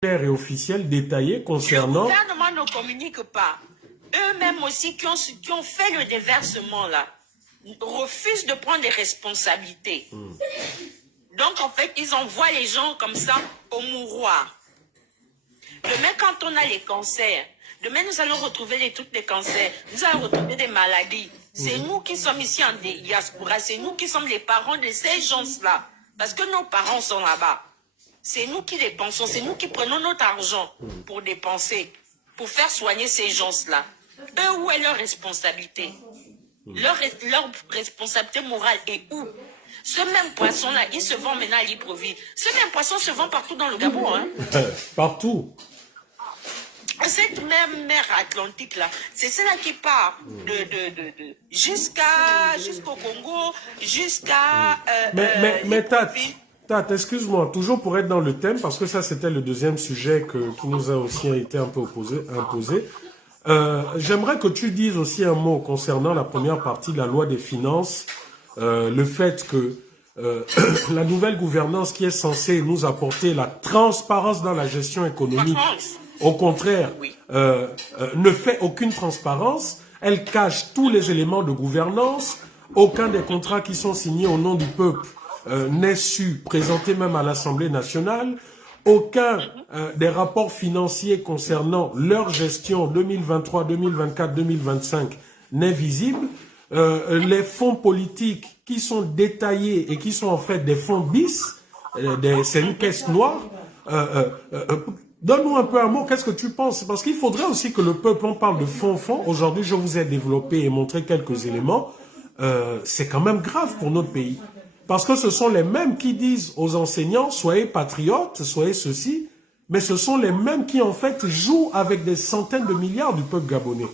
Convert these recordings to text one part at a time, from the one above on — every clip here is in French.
clair et officiel détaillé concernant... Le gouvernement ne communique pas. Eux-mêmes aussi qui ont fait le déversement là, refusent de prendre des responsabilités. Donc en fait, ils envoient les gens comme ça au mouroir. Demain, quand on a les cancers, demain nous allons retrouver toutes les cancers, nous allons retrouver des maladies. C'est nous qui sommes ici en diaspora, c'est nous qui sommes les parents de ces gens-là. Parce que nos parents sont là-bas. C'est nous qui dépensons, c'est nous qui prenons notre argent pour dépenser, pour faire soigner ces gens-là. Eux, où est leur responsabilité? Leur responsabilité morale est où? Ce même poisson-là, il se vend maintenant à Libreville. Ce même poisson se vend partout dans le Gabon. Hein? Partout. Cette même mer Atlantique-là, c'est celle-là qui part jusqu'au Congo, jusqu'à... mais Tate, excuse-moi, toujours pour être dans le thème, parce que ça c'était le deuxième sujet qui nous a aussi été un peu imposé. J'aimerais que tu dises aussi un mot concernant la première partie de la loi des finances, le fait que la nouvelle gouvernance qui est censée nous apporter la transparence dans la gestion économique, au contraire, ne fait aucune transparence, elle cache tous les éléments de gouvernance, aucun des contrats qui sont signés au nom du peuple n'est su présenter même à l'Assemblée nationale, aucun des rapports financiers concernant leur gestion 2023, 2024, 2025 n'est visible. Les fonds politiques qui sont détaillés et qui sont en fait des fonds bis, c'est une caisse noire. Donne-nous un peu un mot, qu'est-ce que tu penses? Parce qu'il faudrait aussi que le peuple, on parle de fonds. Aujourd'hui, je vous ai développé et montré quelques éléments. C'est quand même grave pour notre pays. Parce que ce sont les mêmes qui disent aux enseignants, soyez patriotes, soyez ceci, mais ce sont les mêmes qui en fait jouent avec des centaines de milliards du peuple gabonais.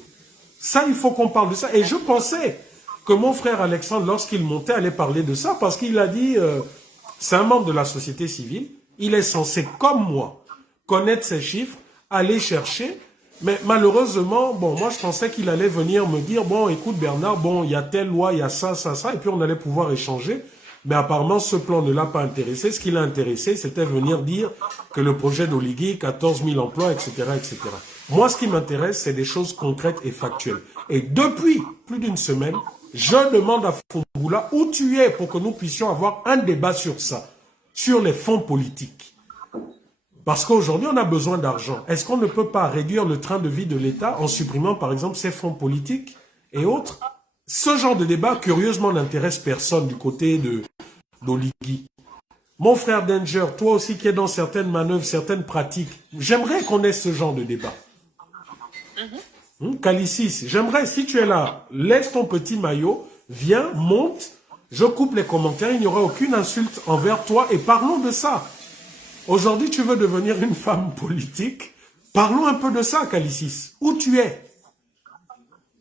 Ça, il faut qu'on parle de ça. Et je pensais que mon frère Alexandre, lorsqu'il montait, allait parler de ça, parce qu'il a dit, c'est un membre de la société civile, il est censé, comme moi, connaître ces chiffres, aller chercher, mais malheureusement, bon, moi je pensais qu'il allait venir me dire, bon, écoute Bernard, bon, il y a telle loi, il y a ça, ça, ça, et puis on allait pouvoir échanger. Mais apparemment, ce plan ne l'a pas intéressé. Ce qui l'a intéressé, c'était venir dire que le projet d'Oligui, 14 000 emplois, etc., etc. Moi, ce qui m'intéresse, c'est des choses concrètes et factuelles. Et depuis plus d'une semaine, je demande à Fumboula où tu es pour que nous puissions avoir un débat sur ça, sur les fonds politiques. Parce qu'aujourd'hui, on a besoin d'argent. Est-ce qu'on ne peut pas réduire le train de vie de l'État en supprimant, par exemple, ces fonds politiques et autres? Ce genre de débat, curieusement, n'intéresse personne du côté d'Oligui. Mon frère Danger, toi aussi qui es dans certaines manœuvres, certaines pratiques, j'aimerais qu'on ait ce genre de débat. Calicis, j'aimerais, si tu es là, laisse ton petit maillot, viens, monte, je coupe les commentaires, il n'y aura aucune insulte envers toi et parlons de ça. Aujourd'hui, tu veux devenir une femme politique, parlons un peu de ça, Calicis. Où tu es?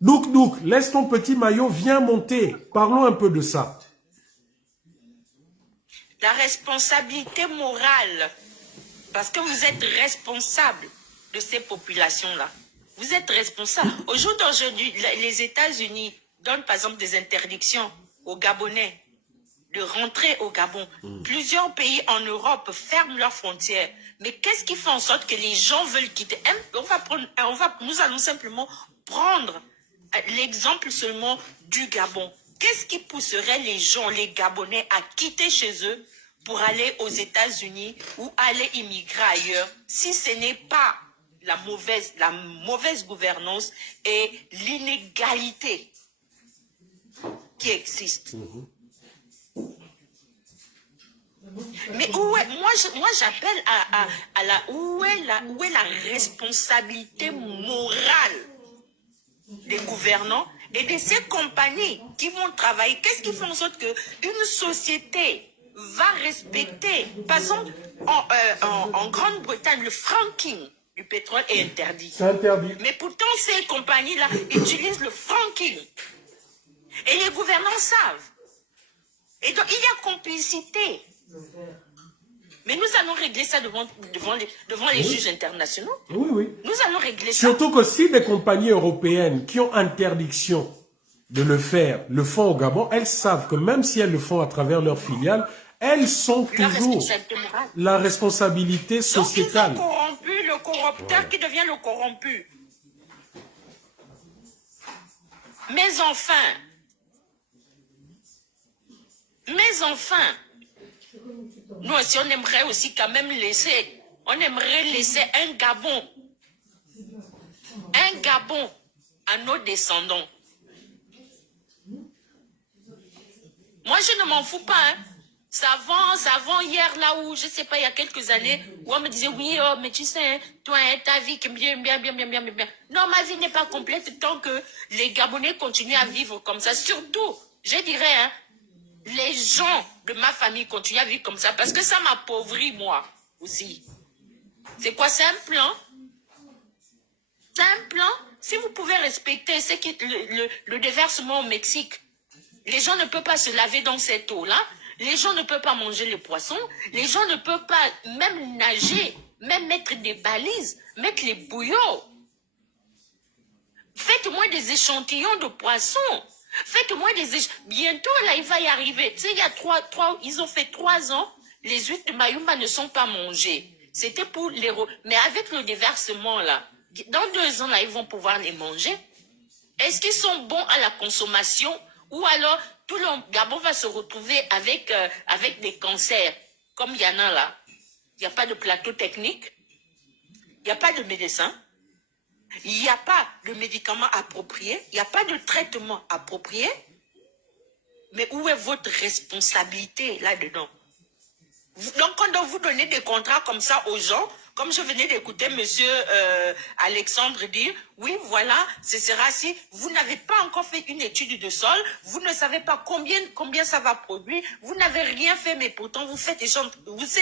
Douk, laisse ton petit maillot, viens monter. Parlons un peu de ça. La responsabilité morale, parce que vous êtes responsable de ces populations-là. Vous êtes responsable. Au jour d'aujourd'hui, les États-Unis donnent par exemple des interdictions aux Gabonais de rentrer au Gabon. Plusieurs pays en Europe ferment leurs frontières. Mais qu'est-ce qui fait en sorte que les gens veulent quitter? Nous allons simplement prendre l'exemple seulement du Gabon. Qu'est-ce qui pousserait les gens, les Gabonais, à quitter chez eux pour aller aux États-Unis ou aller immigrer ailleurs, si ce n'est pas la mauvaise gouvernance et l'inégalité qui existe? Mais moi j'appelle où est la responsabilité morale des gouvernants et de ces compagnies qui vont travailler? Qu'est-ce qui fait en sorte qu'une société va respecter? Par exemple, en Grande-Bretagne, le fracking du pétrole est interdit. C'est interdit. Mais pourtant, ces compagnies-là utilisent le fracking. Et les gouvernants savent. Et donc, il y a complicité. Mais nous allons régler ça devant les juges internationaux. Oui. Nous allons régler ça. Surtout que si des compagnies européennes qui ont interdiction de le faire, le font au Gabon, elles savent que même si elles le font à travers leurs filiales, elles sont toujours la responsabilité sociétale. Donc, corrupteur qui devient le corrompu. Mais enfin, nous aussi, on aimerait aussi quand même laisser un Gabon à nos descendants. Moi, je ne m'en fous pas, hein. Ça avant hier, là où, je sais pas, il y a quelques années, où on me disait, oui, oh, mais tu sais, hein, toi, hein, ta vie, bien. Non, ma vie n'est pas complète tant que les Gabonais continuent à vivre comme ça. Surtout, je dirais, hein, les gens de ma famille continuent à vivre comme ça parce que ça m'appauvrit, moi, aussi. C'est quoi, c'est un plan? C'est un plan? Si vous pouvez respecter le déversement au Mexique, les gens ne peuvent pas se laver dans cette eau-là. Les gens ne peuvent pas manger les poissons. Les gens ne peuvent pas même nager, même mettre des balises, mettre les bouillots. Faites-moi des échantillons de poissons. Faites-moi bientôt, là, il va y arriver. Tu sais, il y a ils ont fait 3 ans, les huîtres de Mayumba ne sont pas mangées. C'était pour les... Mais avec le déversement, là, dans 2 ans, là, ils vont pouvoir les manger. Est-ce qu'ils sont bons à la consommation? Ou alors, tout le Gabon va se retrouver avec des cancers, comme il y en a là. Il n'y a pas de plateau technique. Il n'y a pas de médecin. Il n'y a pas de médicaments appropriés. Il n'y a pas de traitement approprié. Mais où est votre responsabilité là-dedans? Donc, quand on vous donne des contrats comme ça aux gens, comme je venais d'écouter monsieur Alexandre dire, oui, voilà, ce sera si vous n'avez pas encore fait une étude de sol, vous ne savez pas combien ça va produire, vous n'avez rien fait, mais pourtant vous êtes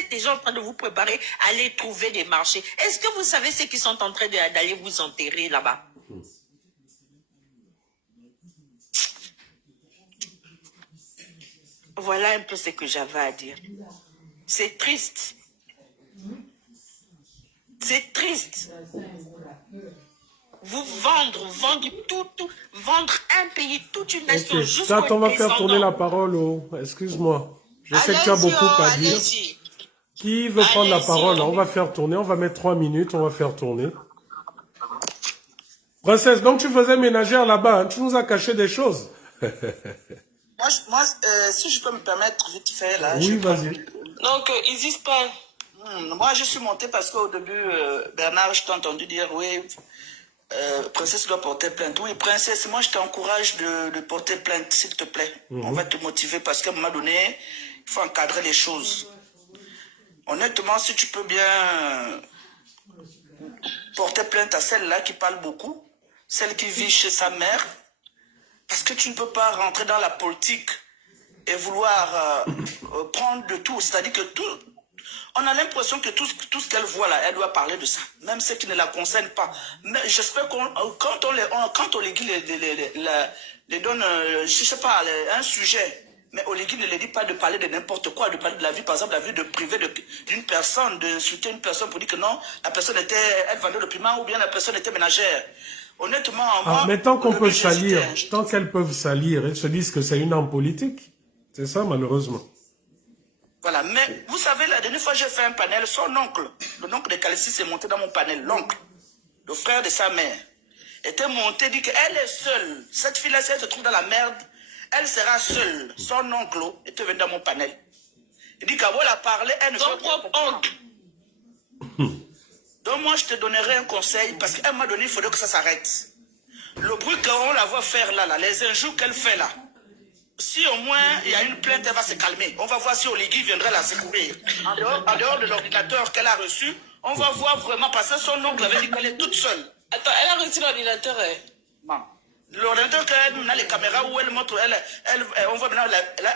déjà en train de vous préparer à aller trouver des marchés. Est-ce que vous savez ceux qui sont en train d'aller vous enterrer là-bas? Voilà un peu ce que j'avais à dire. C'est triste. C'est triste. Vous vendre un pays, toute une nation, Okay. jusqu'au On va faire tourner la descendant. parole. Oh. Excuse-moi. Je sais que tu as Allez-y, beaucoup à dire. allez-y. Qui veut prendre la Allez-y. parole? On va faire tourner. On va mettre 3 minutes. On va faire tourner. Princesse, donc tu faisais ménagère là-bas. Hein? Tu nous as caché des choses. Moi, si je peux me permettre vite fait, là. Oui, vas-y. Donc, n'hésite pas. Moi, je suis montée parce qu'au début, Bernard, je t'ai entendu dire, oui, Princesse doit porter plainte. Oui, Princesse, moi, je t'encourage de porter plainte, s'il te plaît. On va te motiver parce qu'à un moment donné, il faut encadrer les choses. Honnêtement, si tu peux bien porter plainte à celle-là qui parle beaucoup, celle qui vit chez sa mère, parce que tu ne peux pas rentrer dans la politique et vouloir prendre de tout. C'est-à-dire que tout... On a l'impression que tout ce qu'elle voit là, elle doit parler de ça. Même ce qui ne la concerne pas. Mais j'espère quand on les donne, je sais pas, un sujet, mais Oligui ne les dit pas de parler de n'importe quoi, de parler de la vie, par exemple, la vie de privée d'une personne, de insulter une personne pour dire que non, la personne elle vendait le piment ou bien la personne était ménagère. Honnêtement, moi... Mais tant qu'on peut salir, tant qu'elles peuvent salir, elles se disent que c'est une arme politique. C'est ça, malheureusement. Voilà, mais vous savez, la dernière fois, j'ai fait un panel, son oncle, l'oncle de Calissis est monté dans mon panel, l'oncle, le frère de sa mère, était monté, dit qu'elle est seule. Cette fille-là, si elle se trouve dans la merde, elle sera seule. Son oncle était venu dans mon panel. Il dit qu'avant la parler, elle ne Son veut pas propre comprendre. oncle. Donc moi, je te donnerai un conseil, parce qu'elle m'a donné, il faudrait que ça s'arrête. Le bruit qu'on la voit faire là, les injures qu'elle fait là, si au moins il y a une plainte, elle va se calmer. On va voir si Oligui viendrait la secourir. En dehors de l'ordinateur qu'elle a reçu, on va voir vraiment, parce que son oncle avait dit qu'elle est toute seule. Attends, elle a reçu l'ordinateur. L'ordinateur, quand elle a les caméras où elle montre, on voit maintenant,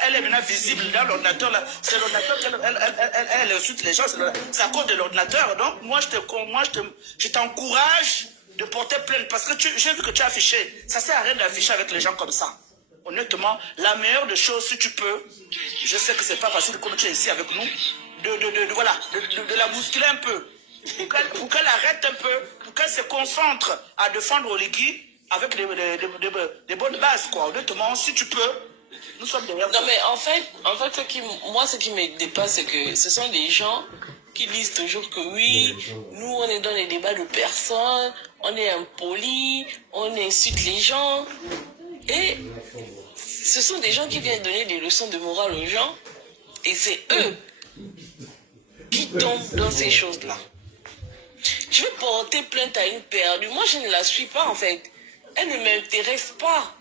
elle est maintenant visible dans l'ordinateur. C'est l'ordinateur qu'elle insulte les gens, c'est à cause de l'ordinateur. Donc, moi, je t'encourage de porter plainte, parce que j'ai vu que tu as affiché. Ça sert à rien d'afficher avec les gens comme ça. Honnêtement, la meilleure des choses, si tu peux, je sais que c'est pas facile comme tu es ici avec nous, de la bousculer un peu, pour qu'elle arrête un peu, pour qu'elle se concentre à défendre Oligui avec des bonnes bases, quoi. Honnêtement, si tu peux, nous sommes derrière. Non, mais en fait, ce qui me dépasse, c'est que ce sont des gens qui disent toujours que oui, nous on est dans les débats de personnes, on est impolis, on insulte les gens. Et ce sont des gens qui viennent donner des leçons de morale aux gens. Et c'est eux qui tombent dans ces choses-là. Je vais porter plainte à une perdue. Moi, je ne la suis pas, en fait. Elle ne m'intéresse pas.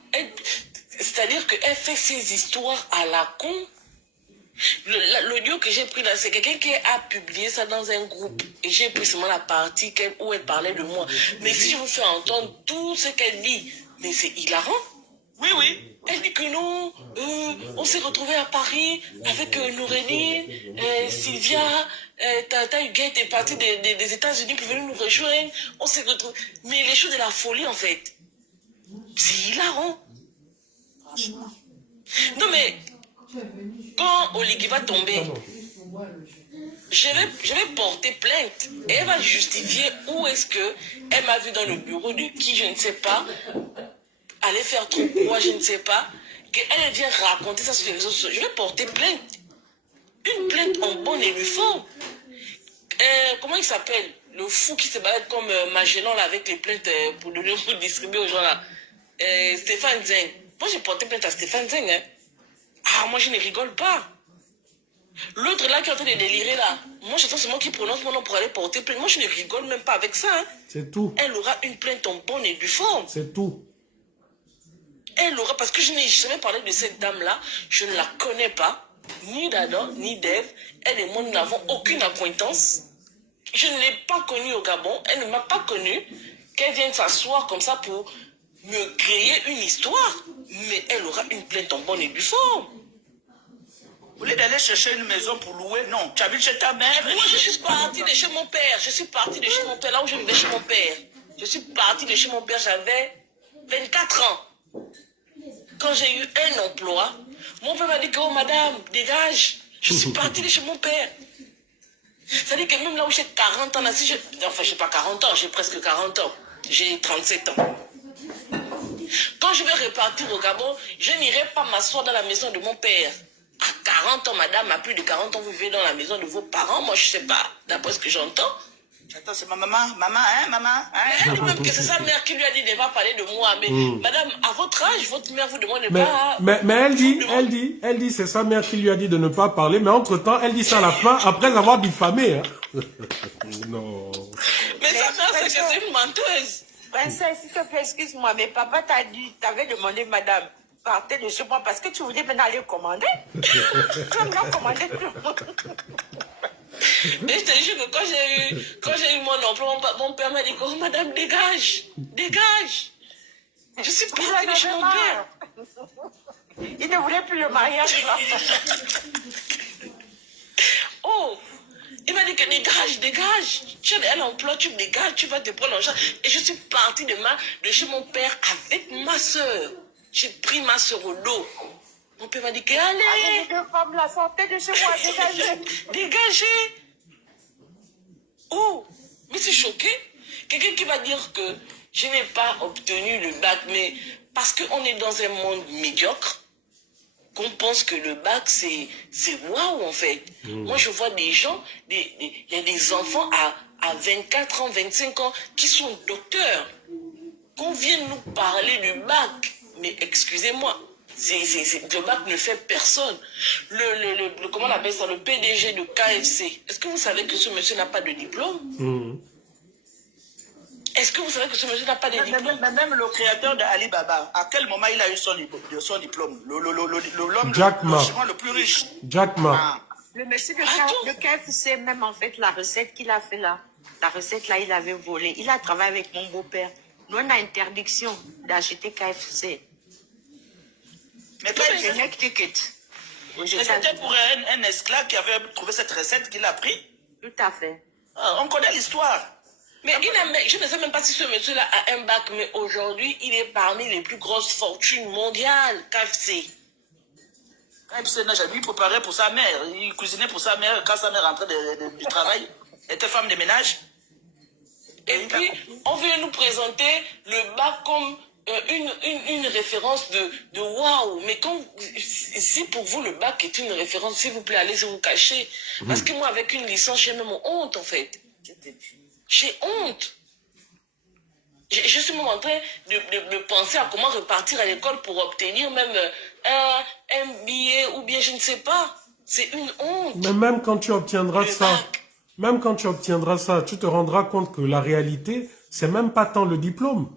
C'est-à-dire qu'elle fait ses histoires à la con. L'audio que j'ai pris là, c'est quelqu'un qui a publié ça dans un groupe. Et j'ai pris seulement la partie où elle parlait de moi. Mais si je vous fais entendre tout ce qu'elle dit, mais c'est hilarant. Oui, oui. Elle dit que non, on s'est retrouvés à Paris avec Noureddine, Sylvia, Tata Huguette est partie des États-Unis pour venir nous rejoindre. On s'est retrouvés. Mais les choses de la folie, en fait. C'est hilarant. Non, mais quand Oligui va tomber, je vais porter plainte. Et elle va justifier où est-ce qu'elle m'a vu dans le bureau de qui, je ne sais pas. Aller faire trop quoi, je ne sais pas, qu'elle vient raconter ça sur les réseaux sociaux. Je vais porter plainte. Une plainte en bonne et due forme. Comment il s'appelle? Le fou qui se balade comme Magellan là, avec les plaintes pour distribuer aux gens là. Stéphane Zeng. Moi j'ai porté plainte à Stéphane Zeng. Hein. Ah, moi je ne rigole pas. L'autre là qui est en train de délirer là, moi j'attends seulement qu'il prononce mon nom pour aller porter plainte. Moi je ne rigole même pas avec ça. Hein. C'est tout. Elle aura une plainte en bonne et due forme. C'est tout. Elle aura, parce que je n'ai jamais parlé de cette dame-là, je ne la connais pas, ni d'Adam, ni d'Ève. Elle et moi, nous n'avons aucune acquaintance. Je ne l'ai pas connue au Gabon, elle ne m'a pas connue. Qu'elle vienne s'asseoir comme ça pour me créer une histoire. Mais elle aura une plainte en bonne et due forme. Au lieu d'aller chercher une maison pour louer, non, tu habites chez ta mère. Moi, je suis partie de chez mon père. Je suis partie de chez mon père, là où je vivais chez mon père. Je suis partie de chez mon père, j'avais 24 ans. Quand j'ai eu un emploi, mon père m'a dit que, oh madame, dégage. Je suis partie de chez mon père. C'est-à-dire que même là où j'ai 40 ans, là, si enfin, je n'ai pas 40 ans, j'ai presque 40 ans. J'ai 37 ans. Quand je vais repartir au Gabon, je n'irai pas m'asseoir dans la maison de mon père. À 40 ans, madame, à plus de 40 ans, vous vivez dans la maison de vos parents. Moi, je ne sais pas, d'après ce que j'entends. Attends, c'est ma maman, maman. Elle dit même que c'est sa mère qui lui a dit de ne pas parler de moi. Mais madame, à votre âge, votre mère vous demande de ne pas... Mais elle dit, c'est sa mère qui lui a dit de ne pas parler, mais entre-temps, elle dit ça à la fin, après avoir diffamé. Hein. Non. Mais sa mère, c'est que c'est une menteuse. Princesse, s'il te plaît, excuse-moi, mais papa t'a dit, t'avais demandé, madame, partez de chez moi parce que tu voulais maintenant aller commander. Tu vas maintenant commander tout le monde. Mais je te jure que quand j'ai eu mon emploi, mon père m'a dit, oh madame, dégage, dégage. Je suis partie de chez mon père. Il ne voulait plus le mariage là. Oh, il m'a dit que dégage, dégage. Tu as un emploi, tu dégages, tu vas te prendre en charge. Et je suis partie de chez mon père avec ma soeur. J'ai pris ma soeur au dos. Mon père m'a dit que allez. Allez, les deux femmes là, sortez de chez moi, dégagez. Dégagez. Oh, mais c'est choqué. Quelqu'un qui va dire que je n'ai pas obtenu le bac, mais parce qu'on est dans un monde médiocre, qu'on pense que le bac, c'est waouh en fait. Moi, je vois des gens, il y a des enfants à 24 ans, 25 ans qui sont docteurs. Qu'on vienne nous parler du bac, mais excusez-moi, le bac ne fait personne. Comment on appelle ça, le PDG de KFC. Est-ce que vous savez que ce monsieur n'a pas de diplôme? Est-ce que vous savez que ce monsieur n'a pas de diplôme? Même le créateur d'Alibaba, à quel moment il a eu son diplôme? L'homme Jack Ma. le plus riche. Jack Ma. Ah. Le monsieur de KFC, même en fait, la recette qu'il a fait là, la recette là, il avait volé. Il a travaillé avec mon beau-père. Nous, on a interdiction d'acheter KFC. Mais c'est neck ticket. C'était pour un esclave qui avait trouvé cette recette qu'il a pris. Tout à fait. Ah, on connaît l'histoire. Mais je ne sais même pas si ce monsieur-là a un bac, mais aujourd'hui, il est parmi les plus grosses fortunes mondiales, KFC. KFC n'a jamais préparé pour sa mère. Il cuisinait pour sa mère quand sa mère rentrait du travail. Elle était femme de ménage. Et puis, on veut nous présenter le bac comme une référence de waouh. Mais quand, si pour vous le bac est une référence, s'il vous plaît, allez vous cacher. Parce que moi, avec une licence, j'ai même honte, en fait. J'ai honte. Je suis même en train de penser à comment repartir à l'école pour obtenir même un billet ou bien je ne sais pas. C'est une honte. Mais même quand tu obtiendras ça, bac. même quand tu obtiendras ça, tu te rendras compte que la réalité, c'est même pas tant le diplôme,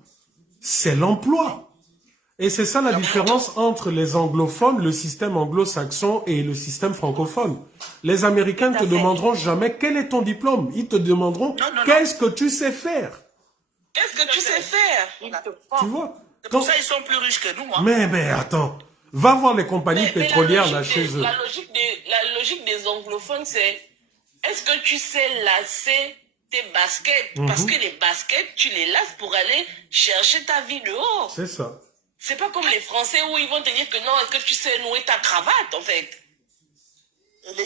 c'est l'emploi. Et c'est ça la différence entre les anglophones, le système anglo-saxon et le système francophone. Les Américains ne te demanderont jamais quel est ton diplôme. Ils te demanderont qu'est-ce que tu sais faire. Qu'est-ce que tu sais faire? Tu vois? C'est pour ça qu'ils sont plus riches que nous. Hein. Mais attends, va voir les compagnies pétrolières là chez eux. La logique des anglophones, c'est est-ce que tu sais lasser tes baskets? Parce que les baskets, tu les lasses pour aller chercher ta vie dehors. C'est ça. C'est pas comme les Français où ils vont te dire que non, est-ce que tu sais nouer ta cravate en fait?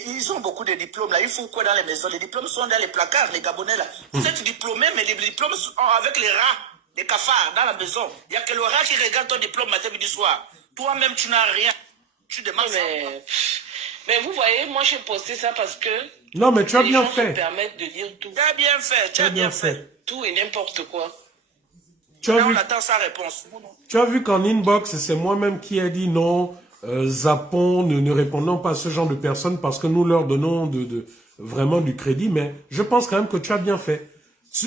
Ils ont beaucoup de diplômes là. Ils font quoi dans les maisons? Les diplômes sont dans les placards, les Gabonais là. Vous êtes diplômés, mais les diplômes sont avec les rats, les cafards dans la maison. Il n'y a que le rat qui regarde ton diplôme matin, midi, soir. Toi-même, tu n'as rien. Tu demandes ça. Mais vous voyez, moi j'ai posté ça parce que... Non, mais tu as bien fait. Les gens se permettent de dire tout. Tu as bien fait, tu as bien fait. Tout et n'importe quoi. On attend sa réponse. Tu as vu qu'en inbox, c'est moi-même qui ai dit non, zappons, ne répondons pas à ce genre de personnes parce que nous leur donnons vraiment du crédit, mais je pense quand même que tu as bien fait.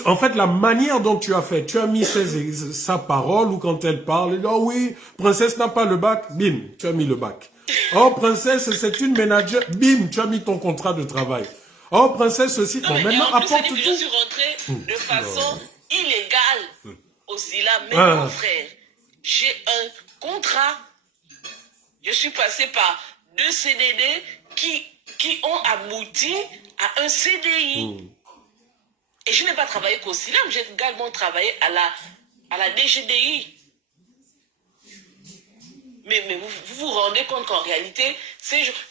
En fait, la manière dont tu as fait, tu as mis sa parole ou quand elle parle, oh oui, princesse n'a pas le bac, bim, tu as mis le bac. Oh, princesse, c'est une ménagère, bim, tu as mis ton contrat de travail. Oh, princesse, ceci, bon, maintenant apporte tout. Je suis rentré de façon illégale aussi là, mais mon frère, j'ai un contrat. Je suis passé par 2 CDD qui ont abouti à un CDI. Et je n'ai pas travaillé qu'au SILAM, j'ai également travaillé à la DGDI. Mais vous vous rendez compte qu'en réalité,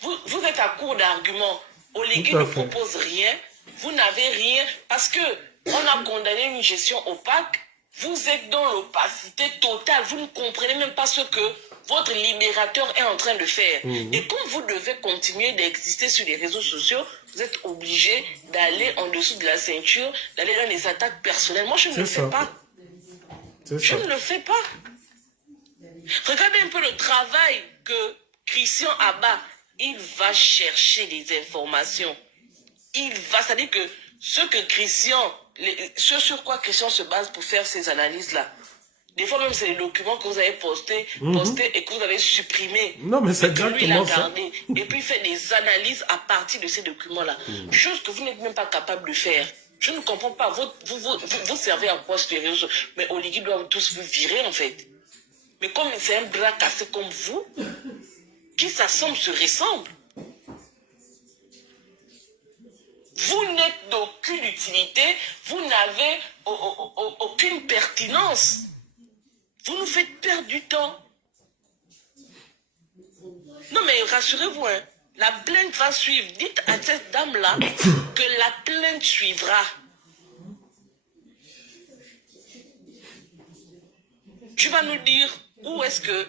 vous êtes à court d'arguments. Oligui ne propose rien, vous n'avez rien, parce que on a condamné une gestion opaque. Vous êtes dans l'opacité totale. Vous ne comprenez même pas ce que votre libérateur est en train de faire. Et quand vous devez continuer d'exister sur les réseaux sociaux, vous êtes obligé d'aller en dessous de la ceinture, d'aller dans les attaques personnelles. Moi, je ne le fais pas. Je ne le fais pas. Regardez un peu le travail que Christian Abba, il va chercher des informations. C'est-à-dire que ce sur quoi Christian se base pour faire ces analyses-là, des fois même c'est les documents que vous avez postés et que vous avez supprimés. Non, mais c'est exactement ça. Et puis il fait des analyses à partir de ces documents-là. Chose que vous n'êtes même pas capable de faire. Je ne comprends pas. Vous servez à quoi sur les réseaux? Mais Oligui doit tous vous virer en fait. Mais comme c'est un bras cassé comme vous, qui s'assemble se ressemble. Vous n'êtes d'aucune utilité, vous n'avez aucune pertinence. Vous nous faites perdre du temps. Non mais rassurez-vous, hein, la plainte va suivre. Dites à cette dame-là que la plainte suivra. Tu vas nous dire où est-ce que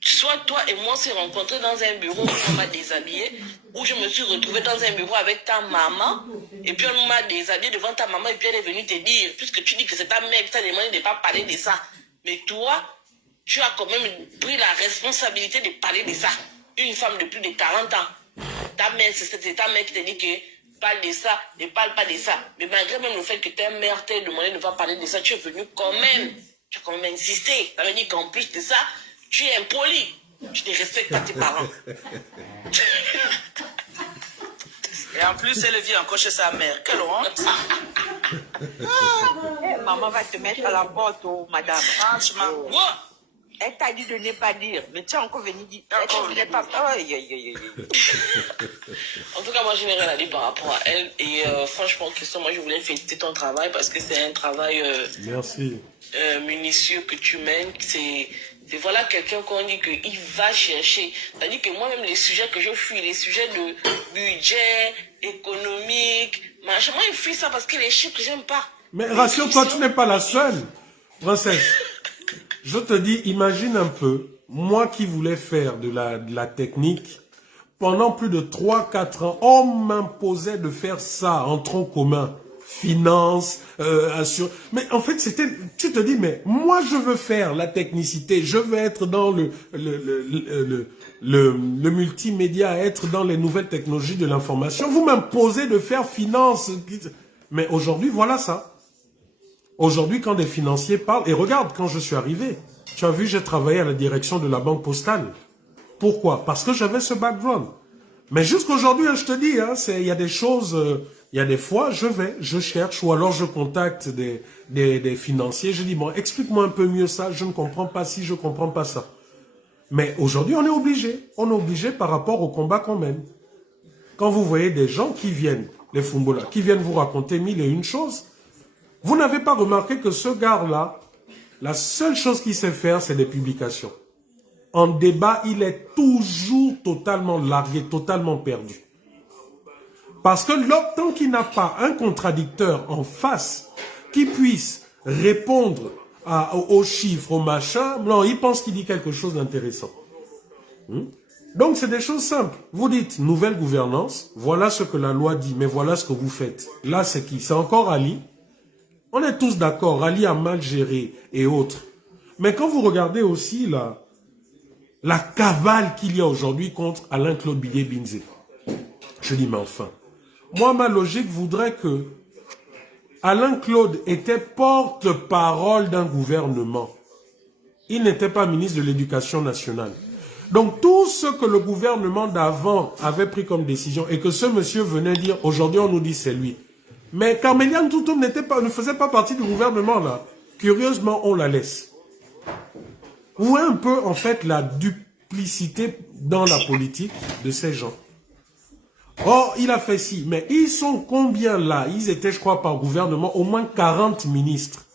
soit toi et moi s'est rencontrés dans un bureau où on m'a déshabillé, où je me suis retrouvée dans un bureau avec ta maman, et puis on m'a déshabillé devant ta maman, et puis elle est venue te dire, puisque tu dis que c'est ta mère qui t'a demandé de ne pas parler de ça, mais toi, tu as quand même pris la responsabilité de parler de ça. Une femme de plus de 40 ans. Ta mère, c'est ta mère qui t'a dit que parle de ça, ne parle pas de ça. Mais malgré même le fait que ta mère t'a demandé de ne pas parler de ça, tu es venu quand même. Tu as quand même insisté. Ça veut dire qu'en plus de ça, tu es impoli. Tu ne respectes pas tes parents. Et en plus, elle vit encore chez sa mère. Quelle honte. Maman va te mettre à la porte, oh, madame. Franchement. Elle t'a dit de ne pas dire, mais tu as encore venu dire. Pas... En tout cas, moi, je n'ai rien à dire par rapport à elle. Et franchement, Christian, moi, je voulais féliciter ton travail parce que c'est un travail merci. Minutieux que tu mènes. C'est voilà quelqu'un qu'on dit qu'il va chercher. C'est-à-dire que moi-même, les sujets que je fuis, les sujets de budget, économique, machin, moi, je fuis ça parce que les chiffres, j'aime pas. Mais rassure-toi, tu n'es pas la seule, princesse. Je te dis, imagine un peu, moi qui voulais faire de la technique, pendant plus de 3-4 ans, on m'imposait de faire ça en tronc commun. Finance, mais en fait, tu te dis, mais moi je veux faire la technicité, je veux être dans le multimédia, être dans les nouvelles technologies de l'information. Vous m'imposez de faire finance. Mais aujourd'hui, voilà ça. Aujourd'hui, quand des financiers parlent, et regarde, quand je suis arrivé, tu as vu, j'ai travaillé à la direction de la Banque Postale. Pourquoi? Parce que j'avais ce background. Mais jusqu'aujourd'hui, je te dis, il y a des choses, il y a des fois, je cherche, ou alors je contacte des financiers, je dis, bon, explique-moi un peu mieux ça, je ne comprends pas ci, je ne comprends pas ça. Mais aujourd'hui, on est obligé par rapport au combat qu'on mène. Quand vous voyez des gens qui viennent, les Fumbola, qui viennent vous raconter 1001 choses, vous n'avez pas remarqué que ce gars-là, la seule chose qu'il sait faire, c'est des publications. En débat, il est toujours totalement largué, totalement perdu. Parce que tant qu'il n'a pas un contradicteur en face qui puisse répondre aux chiffres, aux machins, non, il pense qu'il dit quelque chose d'intéressant. Donc, c'est des choses simples. Vous dites, nouvelle gouvernance, voilà ce que la loi dit, mais voilà ce que vous faites. Là, c'est qui? C'est encore Ali. On est tous d'accord, Ali a mal géré et autres. Mais quand vous regardez aussi la cavale qu'il y a aujourd'hui contre Alain-Claude Billet-Binzé. Je dis, mais enfin, moi, ma logique voudrait que Alain-Claude était porte-parole d'un gouvernement. Il n'était pas ministre de l'Éducation nationale. Donc, tout ce que le gouvernement d'avant avait pris comme décision et que ce monsieur venait dire, aujourd'hui, on nous dit c'est lui. Mais Carméliane Toutoum ne faisait pas partie du gouvernement, là. Curieusement, on la laisse. Vous voyez un peu, en fait, la duplicité dans la politique de ces gens. Oh, il a fait ci. Mais ils sont combien là? Ils étaient, je crois, par gouvernement, au moins 40 ministres.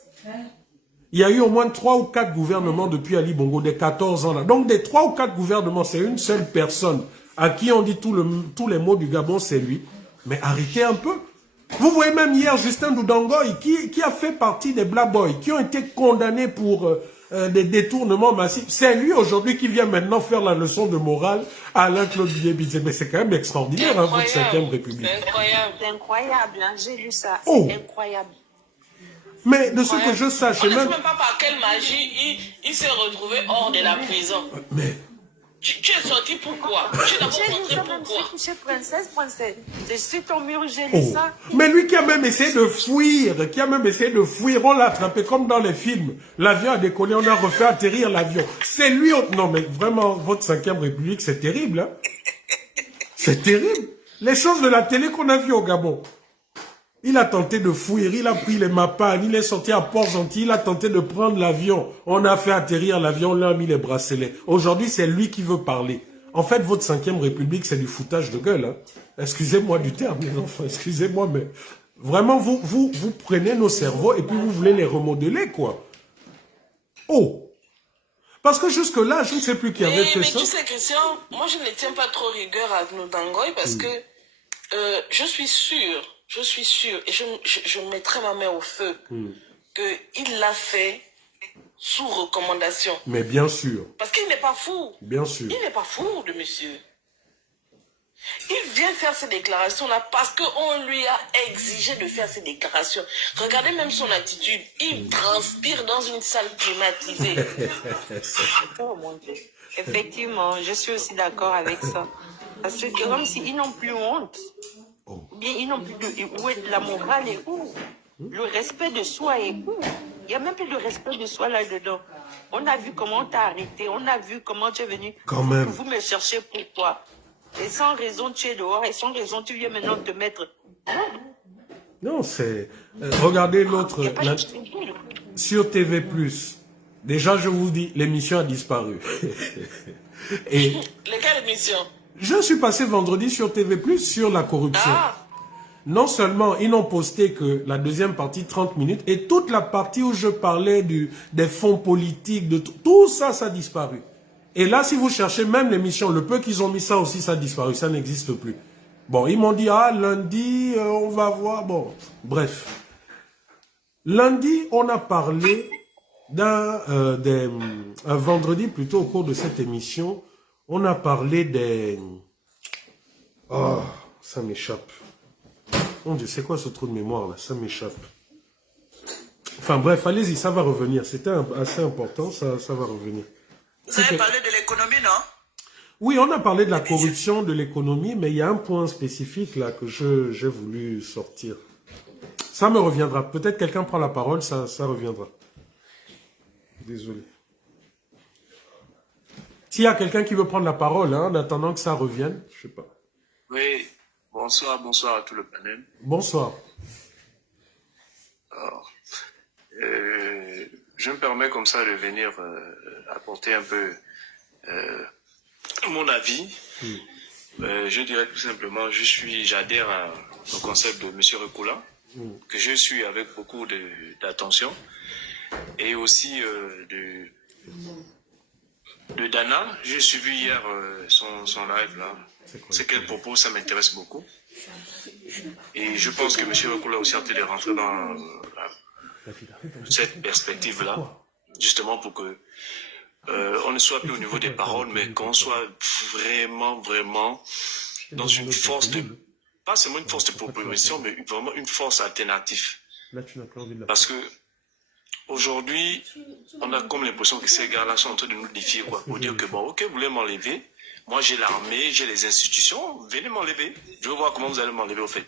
Il y a eu au moins 3 ou 4 gouvernements depuis Ali Bongo, des 14 ans là. Donc, des 3 ou 4 gouvernements, c'est une seule personne à qui on dit tous les mots du Gabon, c'est lui. Mais arrêtez un peu. Vous voyez même hier, Justin Doudangoy, qui a fait partie des Black Boys, qui ont été condamnés pour des détournements massifs. C'est lui aujourd'hui qui vient maintenant faire la leçon de morale à Alain-Claude Billet-Binzé. Mais c'est quand même extraordinaire, votre 5e République. C'est incroyable. C'est incroyable, j'ai lu ça. Oh. C'est incroyable. Mais de ce que je sache, on ne sait même pas par quelle magie il s'est retrouvé hors de la prison. Mais... Tu es sorti pourquoi? Tu es d'abord rentré pourquoi? Chez princesse. C'est sur ton mur, j'ai lu Oh. ça. Mais lui qui a même essayé de fuir, on l'a attrapé comme dans les films. L'avion a décollé, on a refait atterrir l'avion. C'est lui. Non mais vraiment, votre 5e République, c'est terrible. Hein? C'est terrible. Les choses de la télé qu'on a vues au Gabon. Il a tenté de fuir, il a pris les Mapan, il est sorti à Port-Gentil, il a tenté de prendre l'avion. On a fait atterrir l'avion, on lui a mis les bracelets. Aujourd'hui, c'est lui qui veut parler. En fait, votre 5e République, c'est du foutage de gueule. Hein. Excusez-moi du terme, les enfants, excusez-moi, mais vraiment, vous prenez nos cerveaux et puis vous voulez les remodeler, quoi. Oh! Parce que jusque-là, je ne sais plus qui avait fait ça. Mais tu sais, Christian, moi, je ne tiens pas trop rigueur à Doudangoy parce que je suis sûr, et je mettrai ma main au feu, qu'il l'a fait sous recommandation. Mais bien sûr. Parce qu'il n'est pas fou. Bien sûr. Il n'est pas fou, le monsieur. Il vient faire ces déclarations-là parce qu'on lui a exigé de faire ces déclarations. Regardez même son attitude. Il transpire dans une salle climatisée. Oh mon Dieu. Effectivement, je suis aussi d'accord avec ça. Parce que comme s'ils n'ont plus honte. Ou bien ils n'ont plus de... Où est la morale et où? Le respect de soi est où? Il n'y a même plus de respect de soi là-dedans. On a vu comment on t'a arrêté. On a vu comment tu es venu. Quand même. Vous me cherchez pourquoi? Et sans raison, tu es dehors. Et sans raison, tu viens maintenant te mettre... Non, c'est... regardez l'autre... Il n'y a pas de... Sur TV+. Déjà, je vous dis, l'émission a disparu. Et... Lesquelles émissions? Je suis passé vendredi sur TV+, sur la corruption. Ah. Non seulement, ils n'ont posté que la deuxième partie, 30 minutes, et toute la partie où je parlais des fonds politiques, de tout ça, ça a disparu. Et là, si vous cherchez même l'émission, le peu qu'ils ont mis ça aussi, ça a disparu, ça n'existe plus. Bon, ils m'ont dit, ah, lundi, on va voir, bon, bref. Lundi, on a parlé un vendredi, plutôt au cours de cette émission, on a parlé des... Oh, ça m'échappe. Mon Dieu, c'est quoi ce trou de mémoire là? Ça m'échappe. Enfin bref, allez-y, ça va revenir. C'était assez important, ça va revenir. Vous avez parlé de l'économie, non? Oui, on a parlé de la corruption, de l'économie, mais il y a un point spécifique là que j'ai voulu sortir. Ça me reviendra. Peut-être quelqu'un prend la parole, ça reviendra. Désolé. S'il y a quelqu'un qui veut prendre la parole, hein, en attendant que ça revienne, je sais pas. Oui, bonsoir à tout le panel. Bonsoir. Alors, je me permets comme ça de venir apporter un peu mon avis. Je dirais tout simplement, j'adhère au concept de M. Recoula, que je suis avec beaucoup d'attention, et aussi de Dana. J'ai suivi hier son live là. Ce qu'elle propose, ça m'intéresse beaucoup. Et je pense que M. Recoula aussi a tenté de rentrer dans cette perspective-là, justement pour que on ne soit plus au niveau des paroles, mais qu'on soit vraiment dans une force de, pas seulement une force de proposition, mais vraiment une force alternative. Parce que aujourd'hui, on a comme l'impression que ces gars-là sont en train de nous défier, quoi, pour dire que bon, ok, vous voulez m'enlever, moi j'ai l'armée, j'ai les institutions, venez m'enlever. Je veux voir comment vous allez m'enlever au fait.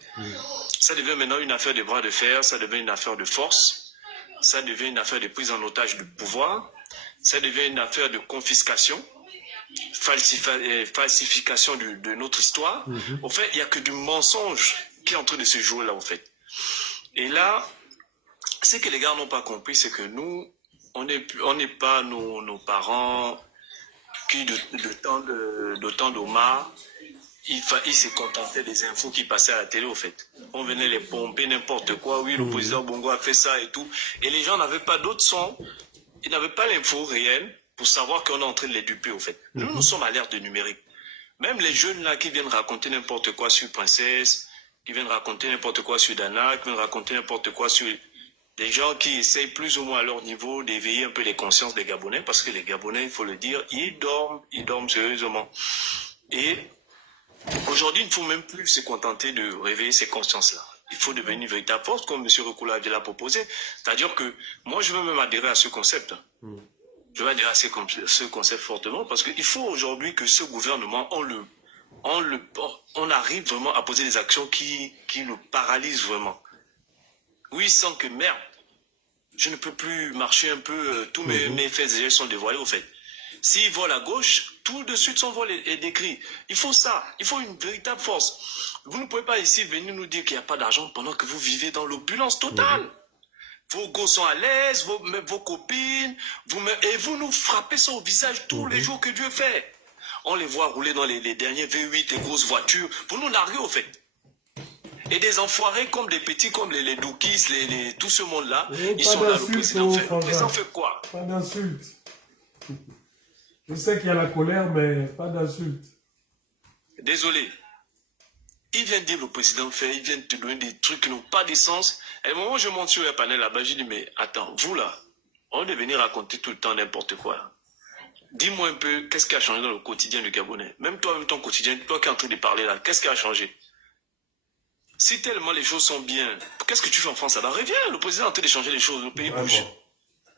Ça devient maintenant une affaire de bras de fer, ça devient une affaire de force, ça devient une affaire de prise en otage du pouvoir, ça devient une affaire de confiscation, falsification de notre histoire. Au fait, il n'y a que du mensonge qui est en train de se jouer là, au fait. Et là, ce que les gars n'ont pas compris, c'est que nous, on n'est pas nos parents qui, de temps d'Omar, ils se contentaient des infos qui passaient à la télé, au fait. On venait les pomper, n'importe quoi. Oui, le président Bongo a fait ça et tout. Et les gens n'avaient pas d'autres sons. Ils n'avaient pas l'info réelle pour savoir qu'on est en train de les duper, au fait. Nous sommes à l'ère de numérique. Même les jeunes là qui viennent raconter n'importe quoi sur Princesse, qui viennent raconter n'importe quoi sur Dana, qui viennent raconter n'importe quoi sur des gens qui essayent plus ou moins à leur niveau d'éveiller un peu les consciences des Gabonais, parce que les Gabonais, il faut le dire, ils dorment sérieusement. Et aujourd'hui, il ne faut même plus se contenter de réveiller ces consciences-là. Il faut devenir une véritable force, comme M. Recoula l'a proposé. C'est-à-dire que moi, je veux même adhérer à ce concept. Je vais adhérer à ce concept fortement, parce qu'il faut aujourd'hui que ce gouvernement, on arrive vraiment à poser des actions qui le paralysent vraiment. Oui, sans que merde, je ne peux plus marcher un peu, tous mes faits et gestes sont dévoilés au fait. S'ils volent à gauche, tout de suite son vol est décrit. Il faut ça, il faut une véritable force. Vous ne pouvez pas ici venir nous dire qu'il n'y a pas d'argent pendant que vous vivez dans l'opulence totale. Vos gosses sont à l'aise, vos copines, et vous nous frappez ça au visage tous les jours que Dieu fait. On les voit rouler dans les derniers V8, les grosses voitures, pour nous narguer au fait. Et des enfoirés comme des petits, comme les Doukis, tout ce monde-là, ils sont là, le président fait. Le président fait quoi? Pas d'insulte. Je sais qu'il y a la colère, mais pas d'insulte. Désolé. Il vient de dire le président fait, il vient de te donner des trucs qui n'ont pas de sens. Et au moment où je monte sur le panel là-bas, je dis, mais attends, vous là, on est venu raconter tout le temps n'importe quoi. Dis-moi un peu, qu'est-ce qui a changé dans le quotidien du Gabonais? Même toi, même ton quotidien, toi qui es en train de parler là, qu'est-ce qui a changé? Si tellement les choses sont bien, qu'est-ce que tu fais en France? Alors reviens, le président est en train de changer les choses, le pays bouge.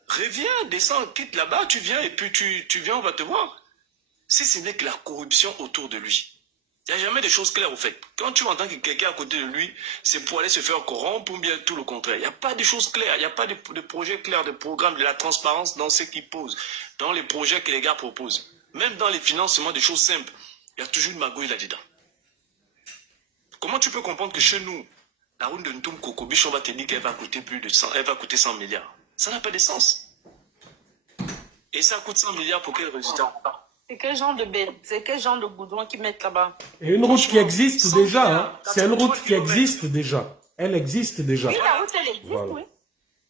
Reviens, descends, quitte là-bas, tu viens et puis tu viens, on va te voir. Si ce n'est que la corruption autour de lui. Il n'y a jamais de choses claires au fait. Quand tu entends que quelqu'un à côté de lui, c'est pour aller se faire corrompre ou bien tout le contraire. Il n'y a pas de choses claires, il n'y a pas de projets clairs, de programmes, de la transparence dans ce qu'ils posent, dans les projets que les gars proposent. Même dans les financements, des choses simples, il y a toujours une magouille là-dedans. Comment tu peux comprendre que chez nous, la route de Ntoum Kokobiche, on va te dire qu'elle va coûter plus de 100, elle va coûter 100 milliards. Ça n'a pas de sens. Et ça coûte 100 milliards pour quel résultat? C'est quel genre de bête? C'est quel genre de goudron qu'ils mettent là-bas? Et une route qui existe déjà. Hein. C'est une route qui existe déjà. Elle existe déjà. Oui, la route, elle existe, voilà. Oui.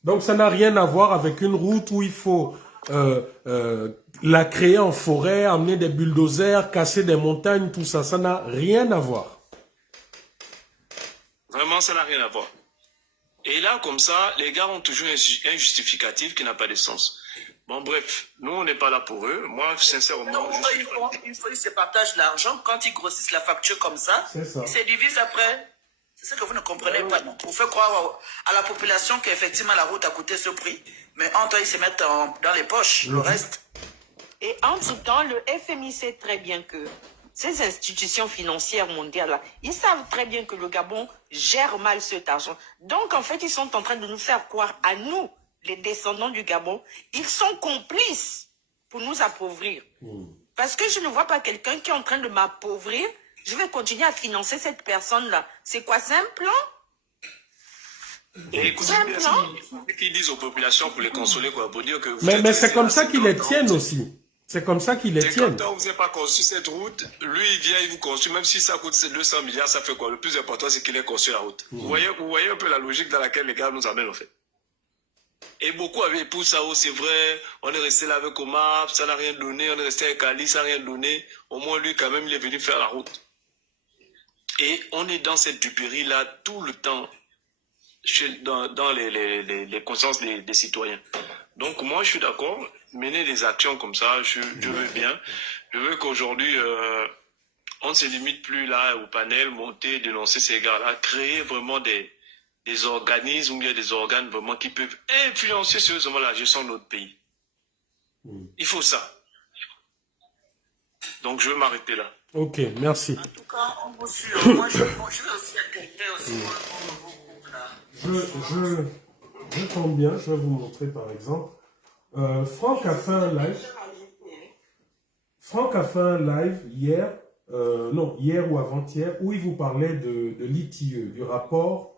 Donc ça n'a rien à voir avec une route où il faut la créer en forêt, amener des bulldozers, casser des montagnes, tout ça. Ça n'a rien à voir. Vraiment, ça n'a rien à voir. Et là, comme ça, les gars ont toujours un justificatif qui n'a pas de sens. Bon, bref, nous, on n'est pas là pour eux. Moi, sincèrement, ils se partagent l'argent. Quand ils grossissent la facture comme ça, ils se divisent après. C'est ce que vous ne comprenez pas, non? Vous faites croire à la population qu'effectivement la route a coûté ce prix, mais entre eux, ils se mettent dans les poches, le reste. Et en tout temps, le FMI sait très bien que ces institutions financières mondiales, ils savent très bien que le Gabon gère mal cet argent. Donc, en fait, ils sont en train de nous faire croire à nous, les descendants du Gabon, ils sont complices pour nous appauvrir. Parce que je ne vois pas quelqu'un qui est en train de m'appauvrir. Je vais continuer à financer cette personne-là. C'est quoi, c'est un plan? Et écoutez bien ce qu'ils disent aux populations pour les consoler, quoi, pour dire que... Mais c'est comme ça qu'ils les tiennent aussi. C'est comme ça qu'ils les tiennent. Quand vous n'avez pas conçu cette route, lui, il vient, il vous construit, même si ça coûte 200 milliards, ça fait quoi? Le plus important, c'est qu'il ait construit la route. Vous voyez un peu la logique dans laquelle les gars nous amènent, en fait. Et beaucoup avaient épousé ça, c'est vrai, on est resté là avec Omar, ça n'a rien donné, on est resté avec Ali, ça n'a rien donné. Au moins, lui, quand même, il est venu faire la route. Et on est dans cette duperie-là tout le temps, dans les consciences des citoyens. Donc, moi, je suis d'accord, mener des actions comme ça, je veux bien. Je veux qu'aujourd'hui, on ne se limite plus là au panel, monter, dénoncer ces gars-là, créer vraiment des organismes ou bien des organes vraiment qui peuvent influencer sérieusement la gestion de notre pays. Il faut ça. Donc, je vais m'arrêter là. Ok, merci. En tout cas, on vous suit. Moi, je vais aussi intégrer aussi mon nouveau groupe là. Je tombe bien, je vais vous montrer par exemple. Franck a fait un live. Franck a fait un live hier, hier ou avant-hier, où il vous parlait de l'ITIE, du rapport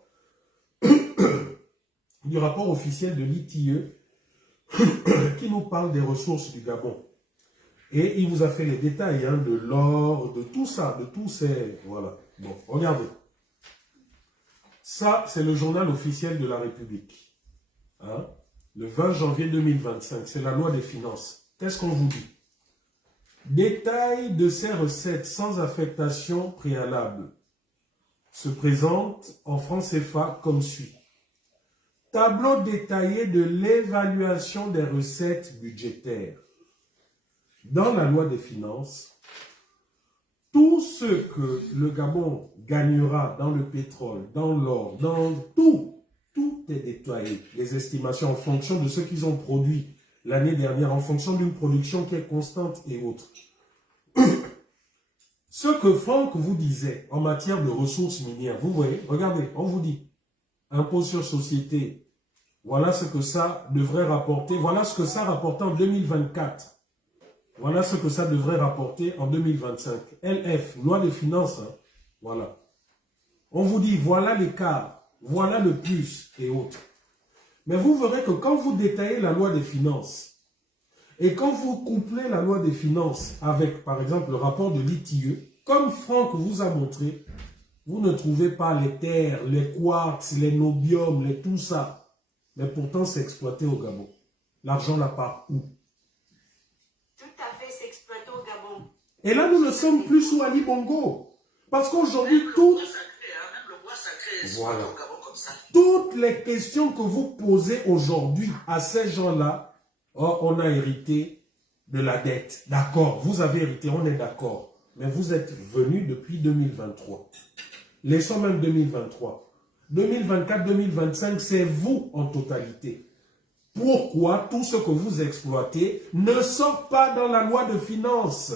officiel de l'ITIE qui nous parle des ressources du Gabon. Et il vous a fait les détails de l'or, de tout ça, de tous ces... Voilà. Bon, regardez. Ça, c'est le journal officiel de la République. Le 20 janvier 2025, c'est la loi des finances. Qu'est-ce qu'on vous dit? Détail de ces recettes sans affectation préalable se présente en francs CFA comme suit. Tableau détaillé de l'évaluation des recettes budgétaires. Dans la loi des finances, tout ce que le Gabon gagnera dans le pétrole, dans l'or, dans tout est détaillé. Les estimations en fonction de ce qu'ils ont produit l'année dernière, en fonction d'une production qui est constante et autre. Ce que Franck vous disait en matière de ressources minières, vous voyez, regardez, on vous dit, impôt sur société, voilà ce que ça devrait rapporter, voilà ce que ça rapportait en 2024. Voilà ce que ça devrait rapporter en 2025. LF, loi des finances, voilà. On vous dit, voilà l'écart, voilà le plus et autres. Mais vous verrez que quand vous détaillez la loi des finances, et quand vous couplez la loi des finances avec, par exemple, le rapport de l'ITIE, comme Franck vous a montré, vous ne trouvez pas les terres, les quartz, les nobiums, tout ça. Mais pourtant, c'est exploité au Gabon. L'argent là part où? Et là, nous ne sommes plus sous Ali Bongo. Parce qu'aujourd'hui, tout... Voilà. Toutes les questions que vous posez aujourd'hui à ces gens-là, on a hérité de la dette. D'accord, vous avez hérité, on est d'accord. Mais vous êtes venus depuis 2023. Laissons même 2023. 2024, 2025, c'est vous en totalité. Pourquoi tout ce que vous exploitez ne sort pas dans la loi de finances?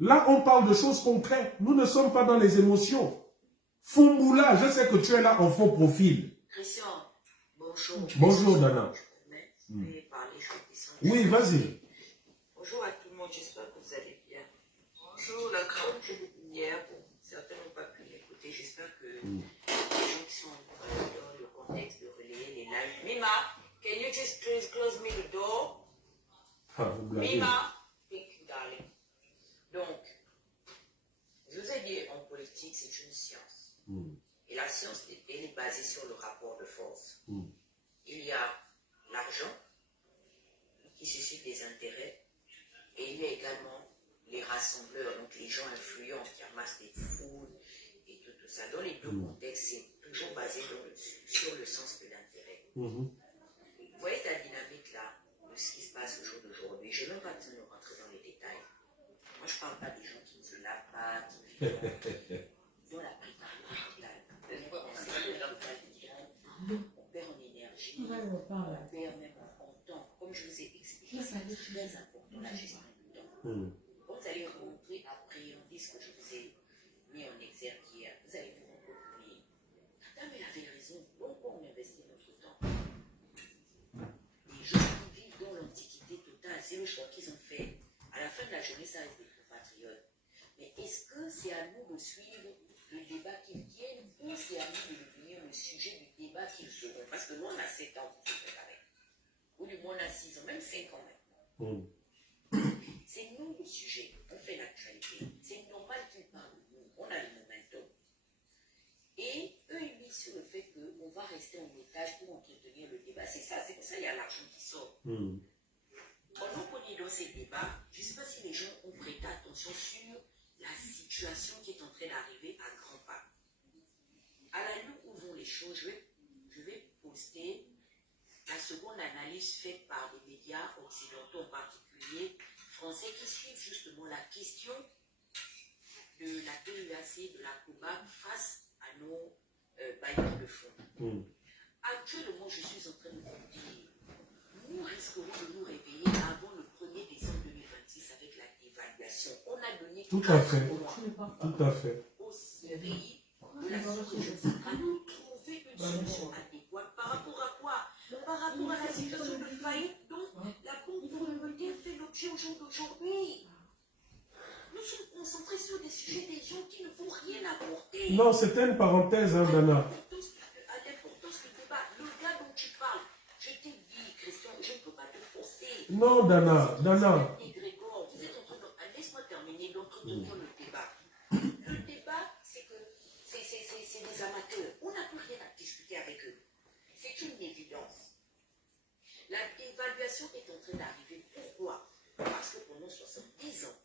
Là, on parle de choses concrètes. Nous ne sommes pas dans les émotions. Fumboula, je sais que tu es là en faux profil. Christian, bonjour. Bonjour, Dana. Oui, vas-y. Bonjour à tout le monde, j'espère que vous allez bien. Bonjour, la grande hier. Bon, certains n'ont pas pu l'écouter. J'espère que les gens qui sont dans le contexte de relayer les lives. Mima, can you just please close me the door? Mima, thank you, darling. Donc, je vous ai dit, en politique, c'est une science. Et la science, elle est basée sur le rapport de force. Il y a l'argent qui suscite des intérêts et il y a également les rassembleurs, donc les gens influents qui amassent des foules et tout ça. Dans les deux contextes, c'est toujours basé sur le sens de l'intérêt. Vous voyez ta dynamique là, de ce qui se passe au jour d'aujourd'hui. Je n'ai même pas besoin de rentrer dans les détails. Moi, je ne parle pas des gens qui ne se lavent pas, qui dont la précarité totale. On perd en énergie, on perd même en temps. Comme je vous ai expliqué, c'est très important la gestion du temps. Quand vous allez rentrer après, on dit ce que je vous ai mis en exergue hier, vous allez vous rendre compte, mais Tata, mais elle avait raison, pourquoi on investit notre temps? Les gens qui vivent dans l'antiquité totale, c'est le choix qu'ils ont fait. À la fin de la journée, ça reste des compatriotes. Mais est-ce que c'est à nous de suivre le débat qu'ils tiennent ou c'est à nous de devenir le sujet du débat qu'ils feront? Parce que nous, on a 7 ans pour se préparer. Ou du moins, on a 6 ans, même 5 ans maintenant. C'est nous le sujet. On fait l'actualité. C'est normal qu'ils parlent de nous. On a le momentum. Et eux, ils misent sur le fait qu'on va rester en otage pour entretenir le débat. C'est ça, c'est pour ça qu'il y a l'argent qui sort. Pendant qu'on est dans ces débats, je ne sais pas si les gens ont prêté attention sur la situation qui est en train d'arriver à grands pas. À la lutte où vont les choses, je vais poster la seconde analyse faite par les médias occidentaux, en particulier français, qui suivent justement la question de la PUAC, de la COBAC face à nos bailleurs de fonds. Actuellement, je suis en train de vous dire, nous risquerons de nous réveiller avant le 1er décembre 2026 avec la dévaluation. On a donné tout à fait. Tout à fait. au pays de la sous-région centrale pour trouver une solution adéquate. Par rapport à quoi? Par rapport à la situation de faillite dont la Banque monétaire fait l'objet au jour d'aujourd'hui. Nous sommes concentrés sur des sujets des gens qui ne vont rien apporter. Non, c'était une parenthèse, hein, Dana. À l'importance du débat, le gars dont tu parles, je t'ai dit, Christian, je ne peux pas te forcer. Non, Dana. Et Grégor, vous êtes en train de... Laisse-moi terminer d'entretenir le débat. Le débat, c'est que c'est des amateurs. On n'a plus rien à discuter avec eux. C'est une évidence. La dévaluation est en train d'arriver. Pourquoi? Parce que pendant 70 ans,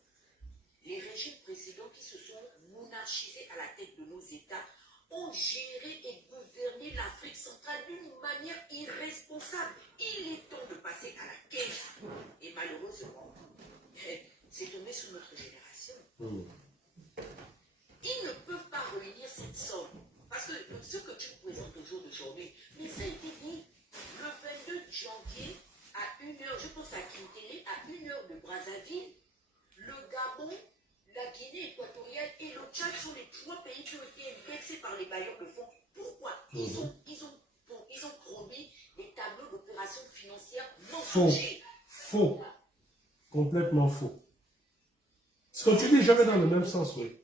les régimes précédents qui se sont monarchisés à la tête de nos États ont géré et gouverné l'Afrique centrale d'une manière irresponsable. Il est temps de passer à la caisse. Et malheureusement, c'est tombé sous notre génération. Ils ne peuvent pas réunir cette somme. Parce que ce que tu présentes au jour d'aujourd'hui, mais ça a été dit le 22 janvier à 1h, je pense à Quintélé, à 1h de Brazzaville, le Gabon, la Guinée équatoriale et le Tchad sont les 3 pays qui ont été indexés par les bailleurs de fonds. Pourquoi? Ils ont promis des tableaux d'opérations financières mensongers. Faux. Complètement faux. Ce que tu dis, je vais dans le même sens, oui.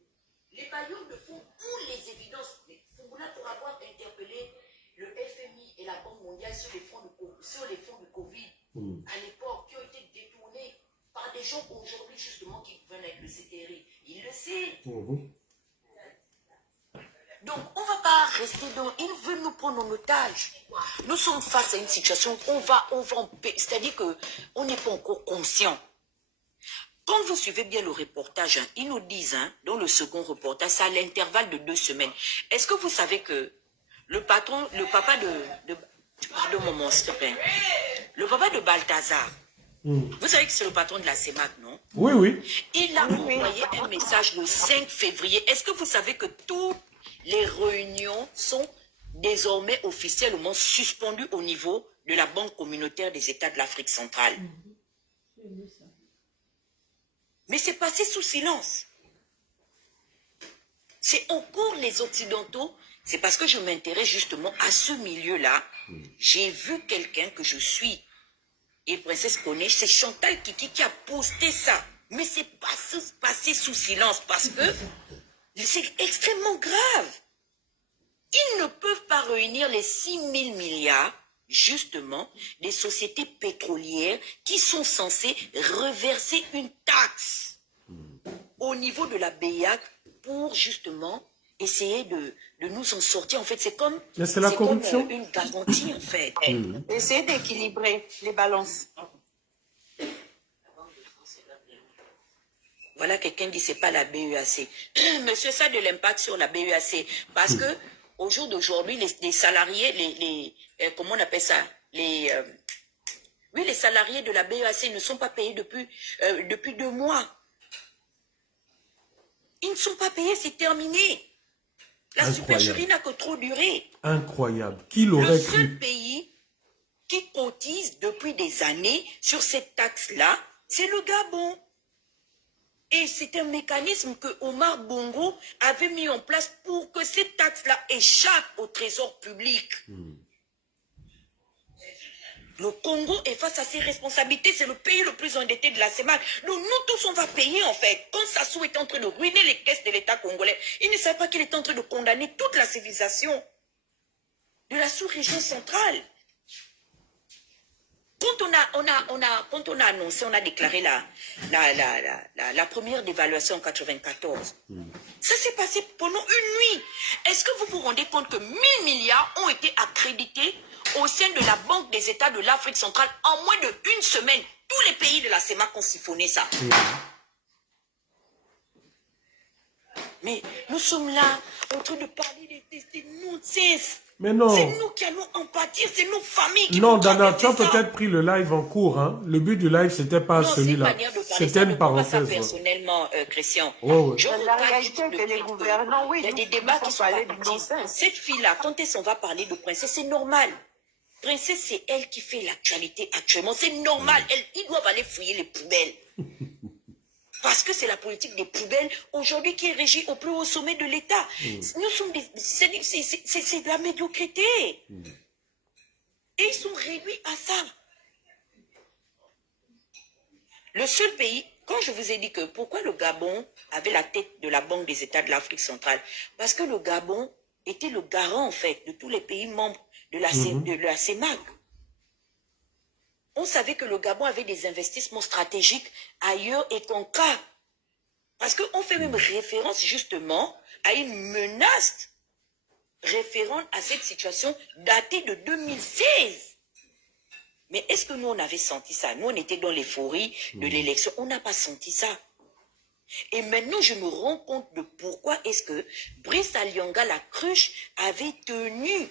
Les bailleurs de fonds ont les évidences. Mais Foumoula, pour avoir interpellé le FMI et la Banque mondiale sur les fonds de Covid, à l'époque, qui ont été détournés par des gens aujourd'hui, justement, qui gouvernent avec le CTRI. Il le sait. Donc, on ne va pas rester dans... Ils veulent nous prendre en otage. Nous sommes face à une situation où on va en paix. C'est-à-dire qu'on n'est pas encore conscient. Quand vous suivez bien le reportage, hein, ils nous disent, hein, dans le second reportage, c'est à l'intervalle de 2 semaines. Est-ce que vous savez que le papa de pardon, maman, s'il te plaît. Le papa de Balthazar, vous savez que c'est le patron de la CEMAC, non? Oui, oui. Il a envoyé un message le 5 février. Est-ce que vous savez que toutes les réunions sont désormais officiellement suspendues au niveau de la Banque communautaire des États de l'Afrique centrale? Mais c'est passé sous silence. C'est encore les Occidentaux. C'est parce que je m'intéresse justement à ce milieu-là. J'ai vu quelqu'un que je suis. Et Princesse connaît, c'est Chantal Kiki qui a posté ça. Mais c'est passé sous silence parce que c'est extrêmement grave. Ils ne peuvent pas réunir les 6 000 milliards, justement, des sociétés pétrolières qui sont censées reverser une taxe au niveau de la BEAC pour justement essayer de nous en sortir. En fait, c'est comme, la corruption. comme une garantie, en fait. Essayez d'équilibrer les balances. Voilà, quelqu'un dit c'est pas la BEAC. Monsieur, ça a de l'impact sur la BEAC. Parce que au jour d'aujourd'hui, les salariés, comment on appelle ça? Oui, Oui, les salariés de la BEAC ne sont pas payés depuis 2 mois. Ils ne sont pas payés, c'est terminé. La supercherie n'a que trop duré. Incroyable. Qui l'aurait Le seul cru? pays qui cotise depuis des années sur cette taxe-là, c'est le Gabon. Et c'est un mécanisme que Omar Bongo avait mis en place pour que cette taxe-là échappe au trésor public. Le Congo est face à ses responsabilités, c'est le pays le plus endetté de la CEMAC. Donc nous tous, on va payer en fait. Quand Sassou est en train de ruiner les caisses de l'État congolais, il ne savait pas qu'il est en train de condamner toute la civilisation de la sous-région centrale. Quand on a annoncé, on a déclaré la première dévaluation en 94. Ça s'est passé pendant une nuit. Est-ce que vous vous rendez compte que 1000 milliards ont été accrédités au sein de la Banque des États de l'Afrique centrale en moins d'1 semaine? Tous les pays de la CEMAC ont siphonné ça. Mais nous sommes là en train de parler de nonsense. Mais non. C'est nous qui allons en pâtir, c'est nos familles qui Non, vont Dana, tu as traverser ça. peut-être pris le live en cours. Hein. Le but du live, c'était pas celui-là. C'était une parenthèse. Ça personnellement, Christian. Oh, oui. Je La regrette réalité juste que le les fait gouvernants, oui, il y a nous des débats qui sont pas parler du petits. nonsense. Cette fille-là, quand elle s'en va parler de princesse, c'est normal. Princesse, c'est elle qui fait l'actualité actuellement. C'est normal. Ils doivent aller fouiller les poubelles. Parce que c'est la politique des poubelles aujourd'hui qui est régie au plus haut sommet de l'État. Nous sommes c'est de la médiocrité. Et ils sont réduits à ça. Le seul pays, quand je vous ai dit que pourquoi le Gabon avait la tête de la Banque des États de l'Afrique centrale, parce que le Gabon était le garant en fait de tous les pays membres de la CEMAC. On savait que le Gabon avait des investissements stratégiques ailleurs et qu'en cas, parce qu'on fait même référence justement à une menace référente à cette situation datée de 2016. Mais est-ce que nous, on avait senti ça? Nous, on était dans l'euphorie de l'élection. On n'a pas senti ça. Et maintenant, je me rends compte de pourquoi est-ce que Brice Alianga, la cruche, avait tenu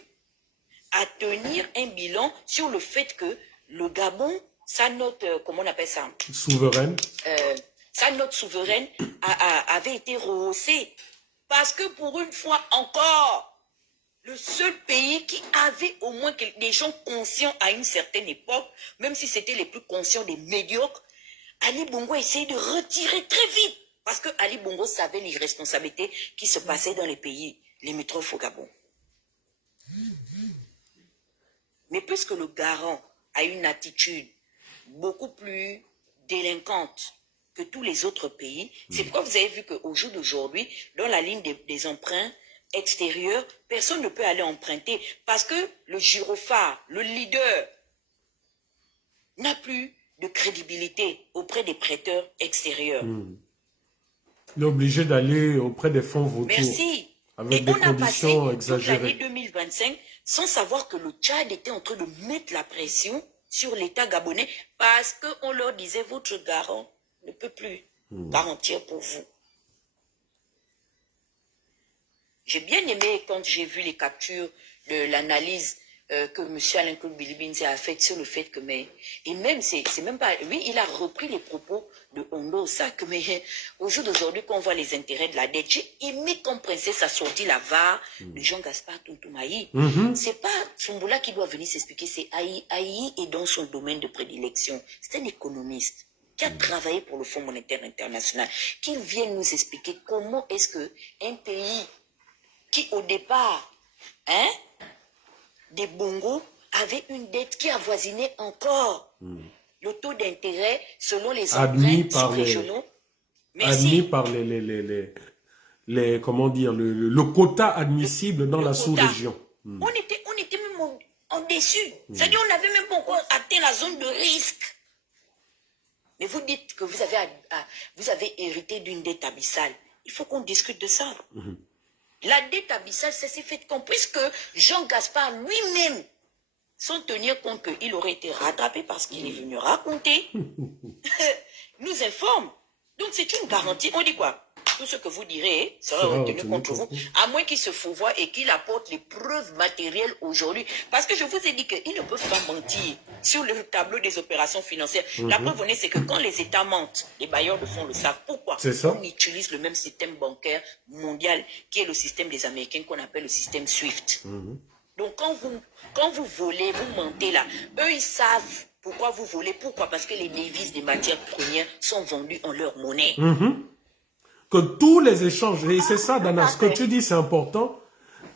à tenir un bilan sur le fait que le Gabon, sa note, comment on appelle ça? Souveraine. Sa note souveraine avait été rehaussée. Parce que pour une fois encore, le seul pays qui avait au moins des gens conscients à une certaine époque, même si c'était les plus conscients des médiocres, Ali Bongo a essayé de retirer très vite. Parce que Ali Bongo savait l'irresponsabilité qui se passait dans les pays limitrophes au Gabon. Mais puisque le garant a une attitude beaucoup plus délinquante que tous les autres pays, c'est pourquoi vous avez vu qu'au jour d'aujourd'hui, dans la ligne des emprunts extérieurs, personne ne peut aller emprunter parce que le gyrophare, le leader, n'a plus de crédibilité auprès des prêteurs extérieurs. Il est obligé d'aller auprès des fonds vautours. Merci. Avec et des on a passé conditions toute l'année exagérées. 2025 sans savoir que le Tchad était en train de mettre la pression sur l'État gabonais parce qu'on leur disait votre garant ne peut plus garantir pour vous. J'ai bien aimé quand j'ai vu les captures de l'analyse que M. Alain Claude Bilibinze a faite sur le fait que, et même, c'est même pas, oui, il a repris les propos de Hondo Sac, mais au jour d'aujourd'hui, quand on voit les intérêts de la dette, j'ai aimé quand Princesse a sorti la VAR de Jean-Gaspard Tontoumaï. C'est pas Tsumboula qui doit venir s'expliquer, c'est Aïe est dans son domaine de prédilection. C'est un économiste qui a travaillé pour le Fonds monétaire international, qu'il vienne nous expliquer comment est-ce que un pays qui, au départ, des Bongo, avait une dette qui avoisinait encore le taux d'intérêt selon les emprunts sous-régionaux. Admis par les comment dire, le quota admissible dans la sous-région. On était même en dessus. C'est-à-dire on n'avait même pas encore atteint la zone de risque. Mais vous dites que vous avez hérité d'une dette abyssale. Il faut qu'on discute de ça. La dette abyssale, ça s'est fait quand, puisque Jean-Gaspard lui-même, sans tenir compte qu'il aurait été rattrapé parce qu'il est venu raconter, nous informe. Donc c'est une garantie. On dit quoi? tout ce que vous direz sera retenu contre vous, à moins qu'il se fourvoie et qu'il apporte les preuves matérielles aujourd'hui. Parce que je vous ai dit qu'ils ne peuvent pas mentir sur le tableau des opérations financières. La preuve honnête, c'est que quand les États mentent, les bailleurs de fonds le savent. Pourquoi? On utilise le même système bancaire mondial qui est le système des Américains qu'on appelle le système SWIFT. Donc quand vous volez, vous mentez là, eux ils savent pourquoi vous volez. Pourquoi? Parce que les devises des matières premières sont vendues en leur monnaie. Que tous les échanges, et c'est ça Dana, ce que tu dis c'est important,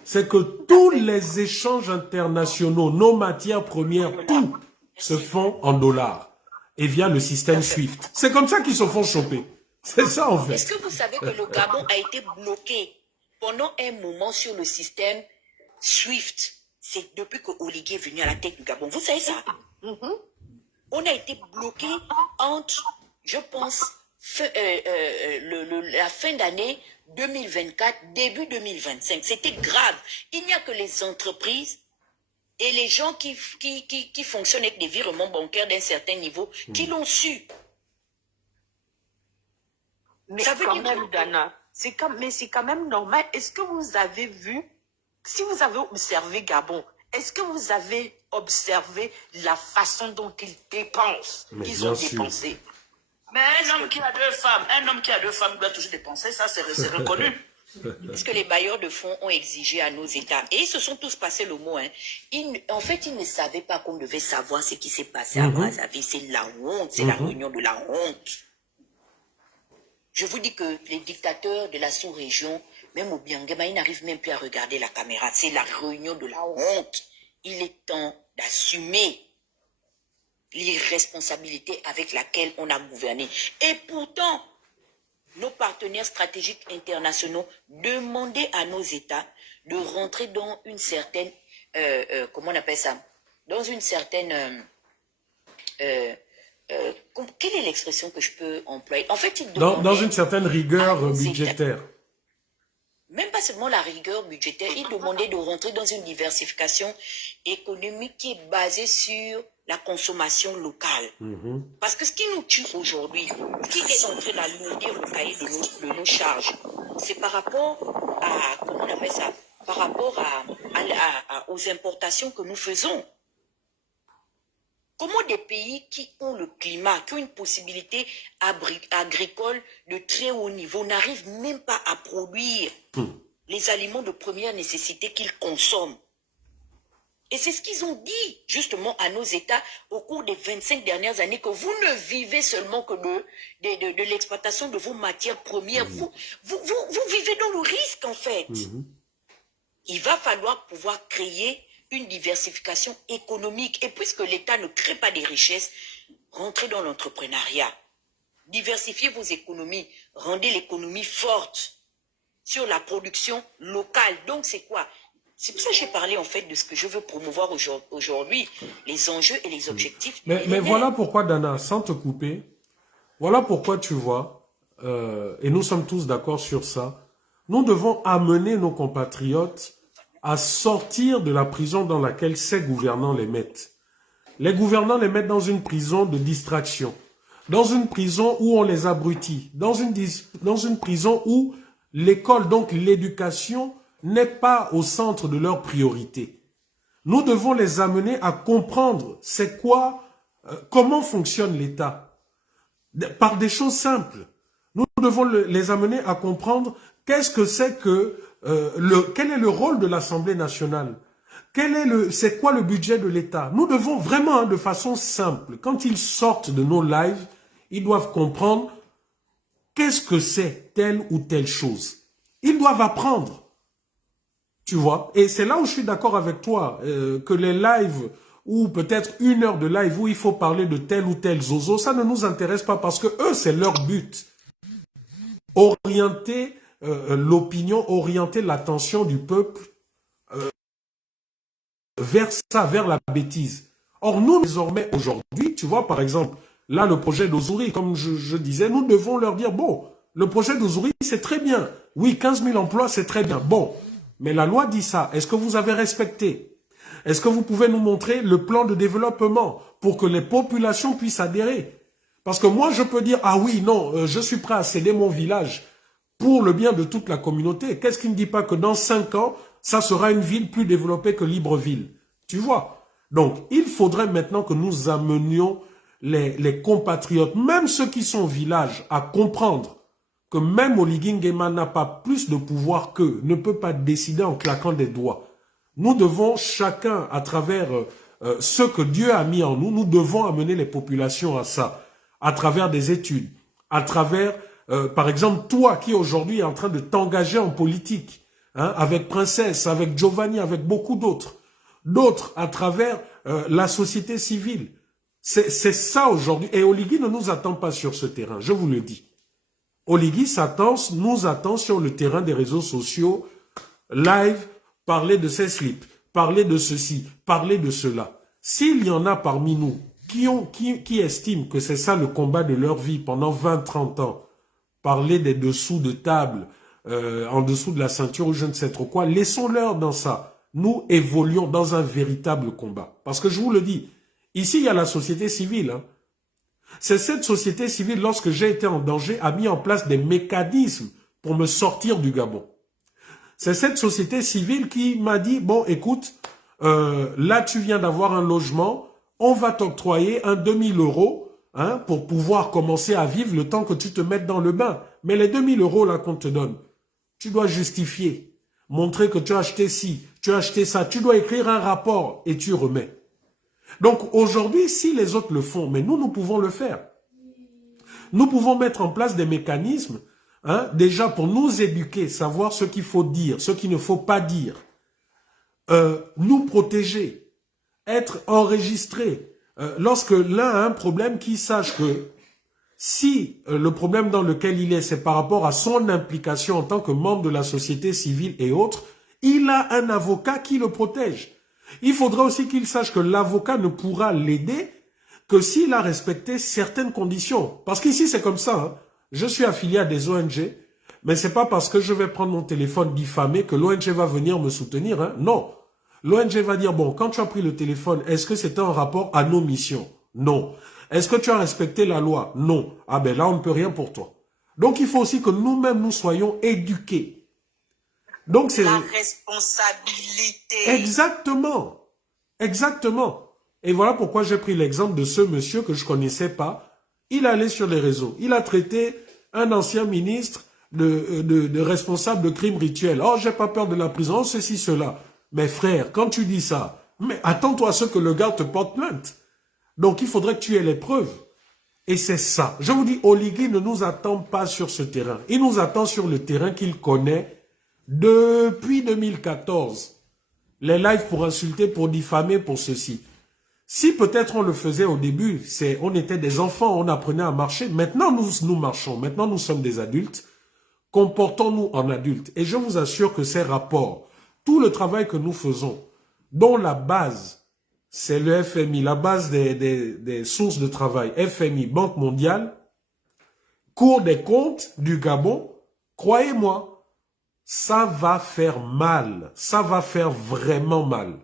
c'est que tous les échanges internationaux, nos matières premières, tout se font en dollars et via le système SWIFT. C'est comme ça qu'ils se font choper. C'est ça en fait. Est-ce que vous savez que le Gabon a été bloqué pendant un moment sur le système SWIFT? C'est depuis que Oligui est venu à la tête du Gabon. Vous savez ça? On a été bloqué entre, je pense, la fin d'année 2024, début 2025. C'était grave. Il n'y a que les entreprises et les gens qui fonctionnent avec des virements bancaires d'un certain niveau qui l'ont su. Mais ça veut quand dire même, Dana, c'est quand même normal. Est-ce que vous avez vu, si vous avez observé Gabon, est-ce que vous avez observé la façon dont ils dépensent, qu'ils ont dépensé? Mais un homme qui a deux femmes doit toujours dépenser, ça c'est reconnu. Parce que les bailleurs de fonds ont exigé à nos États, et ils se sont tous passés le mot, en fait, ils ne savaient pas qu'on devait savoir ce qui s'est passé à Brazzaville. C'est la honte, c'est la réunion de la honte. Je vous dis que les dictateurs de la sous-région, même au Biangema, ils n'arrivent même plus à regarder la caméra. C'est la réunion de la honte. Il est temps d'assumer l'irresponsabilité avec laquelle on a gouverné. Et pourtant, nos partenaires stratégiques internationaux demandaient à nos États de rentrer dans une certaine, comment on appelle ça, dans une certaine, quelle est l'expression que je peux employer? En fait, dans une certaine rigueur budgétaire. Même pas seulement la rigueur budgétaire, ils demandaient de rentrer dans une diversification économique qui est basée sur la consommation locale. Parce que ce qui nous tue aujourd'hui, ce qui est en train d'alourdir le cahier de nos charges, c'est par rapport à, comment on appelle ça, par rapport aux importations que nous faisons. Comment des pays qui ont le climat, qui ont une possibilité agricole de très haut niveau, n'arrivent même pas à produire les aliments de première nécessité qu'ils consomment? Et c'est ce qu'ils ont dit justement à nos États au cours des 25 dernières années, que vous ne vivez seulement que de l'exploitation de vos matières premières. Vous vivez dans le risque en fait. Il va falloir pouvoir créer une diversification économique. Et puisque l'État ne crée pas des richesses, rentrez dans l'entrepreneuriat. Diversifiez vos économies. Rendez l'économie forte sur la production locale. Donc c'est quoi? C'est pour ça que j'ai parlé en fait de ce que je veux promouvoir aujourd'hui, les enjeux et les objectifs. Mais voilà pourquoi, Dana, sans te couper, voilà pourquoi tu vois, et nous sommes tous d'accord sur ça, nous devons amener nos compatriotes à sortir de la prison dans laquelle ces gouvernants les mettent. Les gouvernants les mettent dans une prison de distraction, dans une prison où on les abrutit, dans une prison où l'école, donc l'éducation, n'est pas au centre de leurs priorités. Nous devons les amener à comprendre c'est quoi, comment fonctionne l'État, par des choses simples. Nous devons les amener à comprendre qu'est-ce que c'est que quel est le rôle de l'Assemblée nationale? C'est quoi le budget de l'État? Nous devons vraiment, de façon simple, quand ils sortent de nos lives, ils doivent comprendre qu'est-ce que c'est telle ou telle chose. Ils doivent apprendre. Tu vois? Et c'est là où je suis d'accord avec toi, que les lives, ou peut-être 1 heure de live où il faut parler de tel ou tel zozo, ça ne nous intéresse pas parce que eux, c'est leur but. Orienter l'opinion, orienter l'attention du peuple vers ça, vers la bêtise. Or, nous, désormais, aujourd'hui, tu vois, par exemple, là, le projet d'Ozuri, comme je disais, nous devons leur dire, bon, le projet d'Ozuri, c'est très bien. Oui, 15 000 emplois, c'est très bien. Bon, mais la loi dit ça. Est-ce que vous avez respecté? Est-ce que vous pouvez nous montrer le plan de développement pour que les populations puissent adhérer? Parce que moi, je peux dire, ah oui, non, je suis prêt à céder mon village pour le bien de toute la communauté. Qu'est-ce qui ne dit pas que dans 5 ans, ça sera une ville plus développée que Libreville? Tu vois? Donc, il faudrait maintenant que nous amenions les compatriotes, même ceux qui sont au village, à comprendre que même Oligui Nguema n'a pas plus de pouvoir qu'eux, ne peut pas décider en claquant des doigts. Nous devons chacun, à travers ce que Dieu a mis en nous, nous devons amener les populations à ça, à travers des études, à travers, par exemple, toi qui aujourd'hui est en train de t'engager en politique, hein, avec Princesse, avec Giovanni, avec beaucoup d'autres. D'autres à travers la société civile. C'est ça aujourd'hui. Et Oligui ne nous attend pas sur ce terrain, je vous le dis. Oligui nous attend sur le terrain des réseaux sociaux, live, parler de ses slips, parler de ceci, parler de cela. S'il y en a parmi nous qui estiment que c'est ça le combat de leur vie pendant 20-30 ans, parler des dessous de table, en dessous de la ceinture ou je ne sais trop quoi, laissons-leur dans ça. Nous évoluons dans un véritable combat. Parce que je vous le dis, ici il y a la société civile. Hein. C'est cette société civile, lorsque j'ai été en danger, a mis en place des mécanismes pour me sortir du Gabon. C'est cette société civile qui m'a dit, bon écoute, là tu viens d'avoir un logement, on va t'octroyer un 2000 € hein, pour pouvoir commencer à vivre le temps que tu te mettes dans le bain. Mais les 2000 € là qu'on te donne, tu dois justifier, montrer que tu as acheté ci, tu as acheté ça, tu dois écrire un rapport et tu remets. Donc aujourd'hui, si les autres le font, mais nous pouvons le faire. Nous pouvons mettre en place des mécanismes, hein, déjà pour nous éduquer, savoir ce qu'il faut dire, ce qu'il ne faut pas dire, nous protéger, être enregistrés. Lorsque l'un a un problème, qu'il sache que si le problème dans lequel il est, c'est par rapport à son implication en tant que membre de la société civile et autres, il a un avocat qui le protège. Il faudra aussi qu'il sache que l'avocat ne pourra l'aider que s'il a respecté certaines conditions. Parce qu'ici, c'est comme ça. Hein. Je suis affilié à des ONG, mais c'est pas parce que je vais prendre mon téléphone diffamé que l'ONG va venir me soutenir. Hein. Non. L'ONG va dire, bon, quand tu as pris le téléphone, est-ce que c'était en rapport à nos missions? Non. Est-ce que tu as respecté la loi? Non. Ah ben là, on ne peut rien pour toi. Donc, il faut aussi que nous-mêmes, nous soyons éduqués. Donc, c'est la responsabilité. Exactement. Exactement. Et voilà pourquoi j'ai pris l'exemple de ce monsieur que je connaissais pas. Il allait sur les réseaux. Il a traité un ancien ministre de responsable de crimes rituels. Oh, j'ai pas peur de la prison, ceci, cela. Mais frère, quand tu dis ça, mais attends-toi à ce que le gars te porte plainte. Donc, il faudrait que tu aies les preuves. Et c'est ça. Je vous dis, Oligui ne nous attend pas sur ce terrain. Il nous attend sur le terrain qu'il connaît depuis 2014. Les lives pour insulter, pour diffamer, pour ceci. Si peut-être on le faisait au début, on était des enfants, on apprenait à marcher. Maintenant, nous marchons. Maintenant, nous sommes des adultes. Comportons-nous en adultes. Et je vous assure que ces rapports, tout le travail que nous faisons, dont la base, c'est le FMI, la base des sources de travail, FMI, Banque mondiale, Cour des comptes du Gabon, croyez-moi, ça va faire mal. Ça va faire vraiment mal.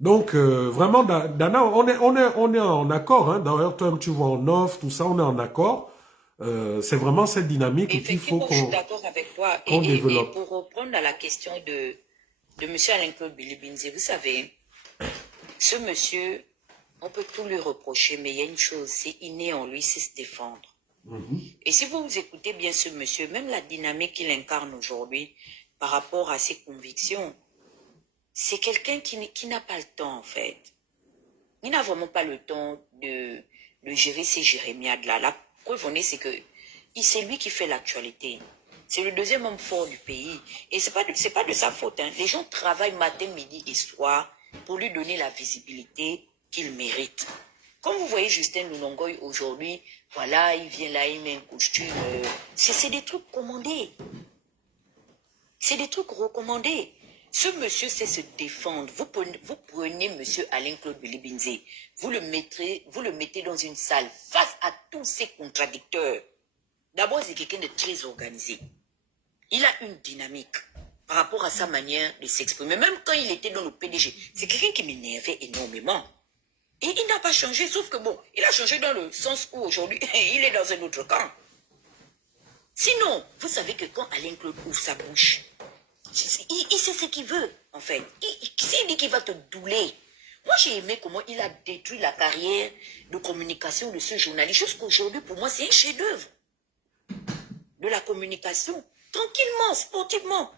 Donc, vraiment, Dana, on est en accord. Hein. D'ailleurs, toi, tu vois en off, tout ça, on est en accord. C'est vraiment cette dynamique qu'il faut qu'on développe. Je suis d'accord avec toi. Et pour reprendre à la question de M. Alain-Claude Bilibinze, vous savez, ce monsieur, on peut tout lui reprocher, mais il y a une chose, c'est inné en lui, c'est se défendre. Et si vous écoutez bien ce monsieur, même la dynamique qu'il incarne aujourd'hui par rapport à ses convictions, c'est quelqu'un qui n'a pas le temps en fait. Il n'a vraiment pas le temps de gérer ces jérémiades-là. La preuve en est, c'est que c'est lui qui fait l'actualité. C'est le deuxième homme fort du pays. Et c'est pas de sa faute. Hein. Les gens travaillent matin, midi et soir pour lui donner la visibilité qu'il mérite. Comme vous voyez Justin Lunongoy aujourd'hui, voilà, il vient là, il met un costume. C'est des trucs commandés. C'est des trucs recommandés. Ce monsieur sait se défendre. Vous prenez monsieur Alain-Claude Bilibinze, vous le mettez dans une salle face à tous ses contradicteurs. D'abord, c'est quelqu'un de très organisé. Il a une dynamique par rapport à sa manière de s'exprimer. Même quand il était dans le PDG, c'est quelqu'un qui m'énervait énormément. Et il n'a pas changé, sauf que bon, il a changé dans le sens où aujourd'hui, il est dans un autre camp. Sinon, vous savez que quand Alain Claude ouvre sa bouche, il sait ce qu'il veut, en fait. S'il dit qu'il va te douler. Moi, j'ai aimé comment il a détruit la carrière de communication de ce journaliste. Jusqu'aujourd'hui, pour moi, c'est un chef-d'œuvre de la communication. Tranquillement, sportivement.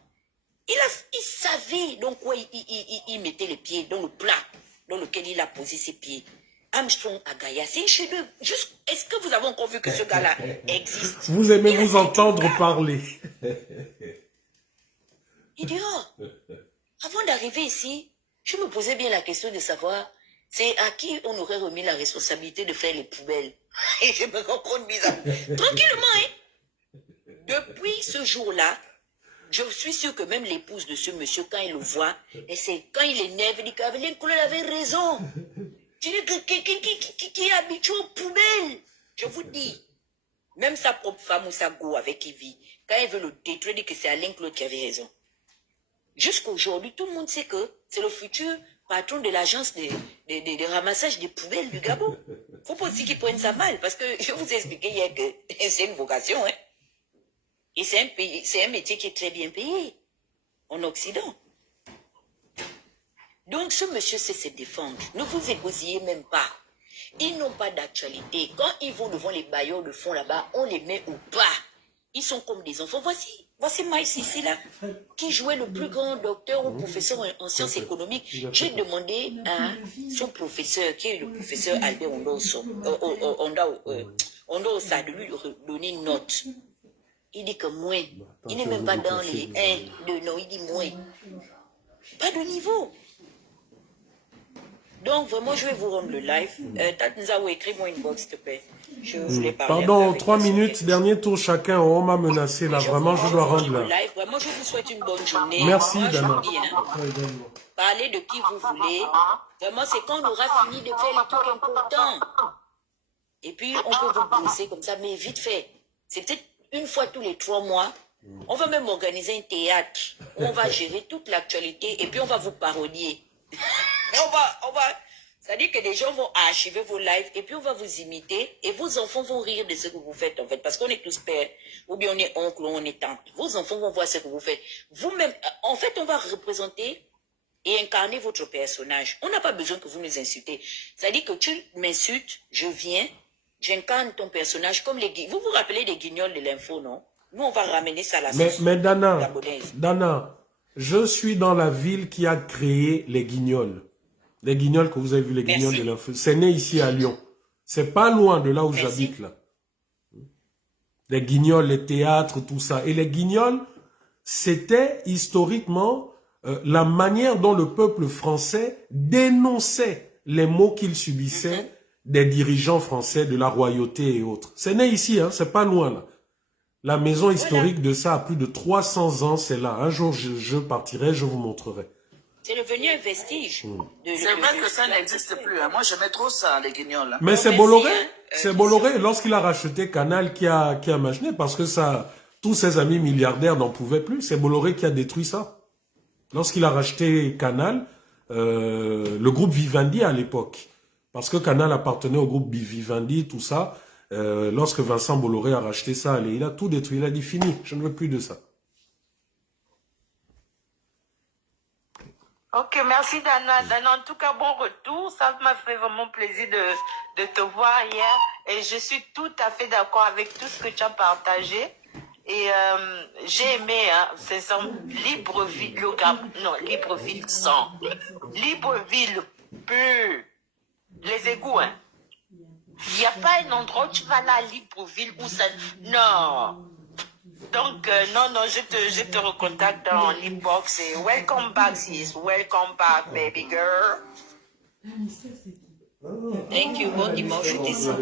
Il savait dans quoi il mettait les pieds, dans le plat dans lequel il a posé ses pieds. Armstrong à Gaïa, c'est un chef-d'œuvre. Est-ce que vous avez encore vu que ce gars-là existe? Vous aimez vous entendre parler. Il dit, oh, avant d'arriver ici, je me posais bien la question de savoir c'est à qui on aurait remis la responsabilité de faire les poubelles. Et je me rends compte bizarre. Tranquillement, hein. Depuis ce jour-là, je suis sûr que même l'épouse de ce monsieur, quand il le voit, et c'est quand il énerve, il dit qu'Aveline Couleur avait raison. Tu dis qui est habitué aux poubelles. Je vous dis, même sa propre femme ou sa go avec qui il vit, quand il veut le détruire, il dit que c'est Alain Claude qui avait raison. Jusqu'à aujourd'hui, tout le monde sait que c'est le futur patron de l'agence de ramassage des poubelles du Gabon. Il ne faut pas aussi qu'ils prennent ça mal, parce que je vous ai expliqué hier que c'est une vocation, hein. Et c'est un métier qui est très bien payé en Occident. Donc ce monsieur sait se défendre. Ne vous égosillez même pas. Ils n'ont pas d'actualité. Quand ils vont devant les bailleurs de fonds là-bas, on les met au pas. Ils sont comme des enfants. Voici Maïs ici là, qui jouait le plus grand docteur ou professeur en sciences économiques. J'ai demandé à son professeur, qui est le professeur Albert Ondosa, de lui donner une note. Il dit que moins. Il n'est même pas dans les 1, 2, non, il dit moins. Pas de niveau. Donc, vraiment, je vais vous rendre le live. Tatnzao, écris-moi une box, s'il te plaît. Je voulais parler. Pardon, 3 minutes, dernier tour chacun. On m'a menacé là. Vraiment, je dois rendre là. Vraiment, je vous souhaite une bonne journée. Merci, Dana. Parlez de qui vous voulez. Vraiment, c'est quand on aura fini de faire les trucs importants. Et puis, on peut vous bosser comme ça, mais vite fait. C'est peut-être une fois tous les 3 mois. On va même organiser un théâtre où on va gérer toute l'actualité et puis on va vous parodier. Mais on va, c'est-à-dire que les gens vont archiver vos lives et puis on va vous imiter et vos enfants vont rire de ce que vous faites en fait. Parce qu'on est tous pères, ou bien on est oncle, ou on est tante. Vos enfants vont voir ce que vous faites. Vous-même, en fait, on va représenter et incarner votre personnage. On n'a pas besoin que vous nous insultez. C'est-à-dire que tu m'insultes, je viens, j'incarne ton personnage comme les... Vous vous rappelez des guignols de l'info, non? Nous, on va ramener ça à la sauce. Mais Dana, je suis dans la ville qui a créé les guignols. Les guignols que vous avez vu, les guignols de l'info. C'est né ici à Lyon. C'est pas loin de là où j'habite, là. Les guignols, les théâtres, tout ça. Et les guignols, c'était historiquement la manière dont le peuple français dénonçait les maux qu'il subissait des dirigeants français, de la royauté et autres. C'est né ici, hein, c'est pas loin, là. La maison historique de ça a plus de 300 ans, c'est là. Un jour, je partirai, je vous montrerai. C'est devenu un vestige. C'est vrai que ça n'existe plus. Hein. Moi, j'aimais trop ça, les guignols. Hein. Mais c'est Bolloré. C'est Bolloré, lorsqu'il a racheté Canal, qui a imaginé, parce que ça, tous ses amis milliardaires n'en pouvaient plus. C'est Bolloré qui a détruit ça. Lorsqu'il a racheté Canal, le groupe Vivendi à l'époque, parce que Canal appartenait au groupe Vivendi, tout ça, lorsque Vincent Bolloré a racheté ça, il a tout détruit. Il a dit, fini, je ne veux plus de ça. Ok, merci Dana. Dana, en tout cas, bon retour. Ça m'a fait vraiment plaisir de te voir hier. Et je suis tout à fait d'accord avec tout ce que tu as partagé. Et j'ai aimé, hein, c'est son Libreville, Libreville 100. Libreville pur. Les égouts, hein. Il n'y a pas un endroit où tu vas là à Libreville où ça... Non. Donc, non, je te recontacte en inbox et welcome back, sis. Welcome back, baby girl. Thank you. Bon dimanche, je descends.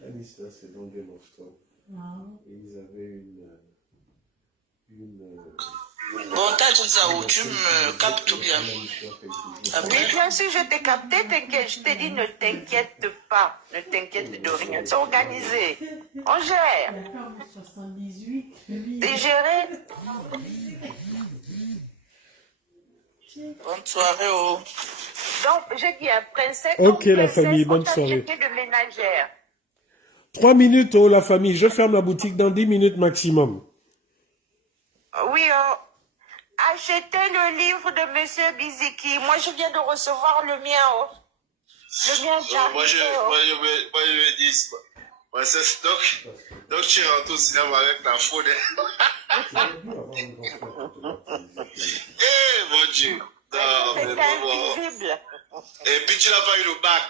Lannister, c'est dans Game of Thrones. Et ils avaient Bon, Tatnzao, tu me captes bien. Oui, bien sûr, je t'ai capté, t'inquiète. Je t'ai dit, ne t'inquiète pas. Ne t'inquiète de rien. C'est organisé. On gère. C'est géré. Bonne soirée, oh. Donc, j'ai dit, princesse. Ok, la famille, bonne soirée. De ménagère. 3 minutes, oh, la famille. Je ferme la boutique dans 10 minutes maximum. Oui, achetez le livre de Monsieur Biziki. Moi, je viens de recevoir le mien. Oh. Le mien, moi, je me dis, donc, tu rentres au cinéma avec ta faune. Eh, mon Dieu. Non, c'est invisible. Et puis, tu n'as pas eu le bac.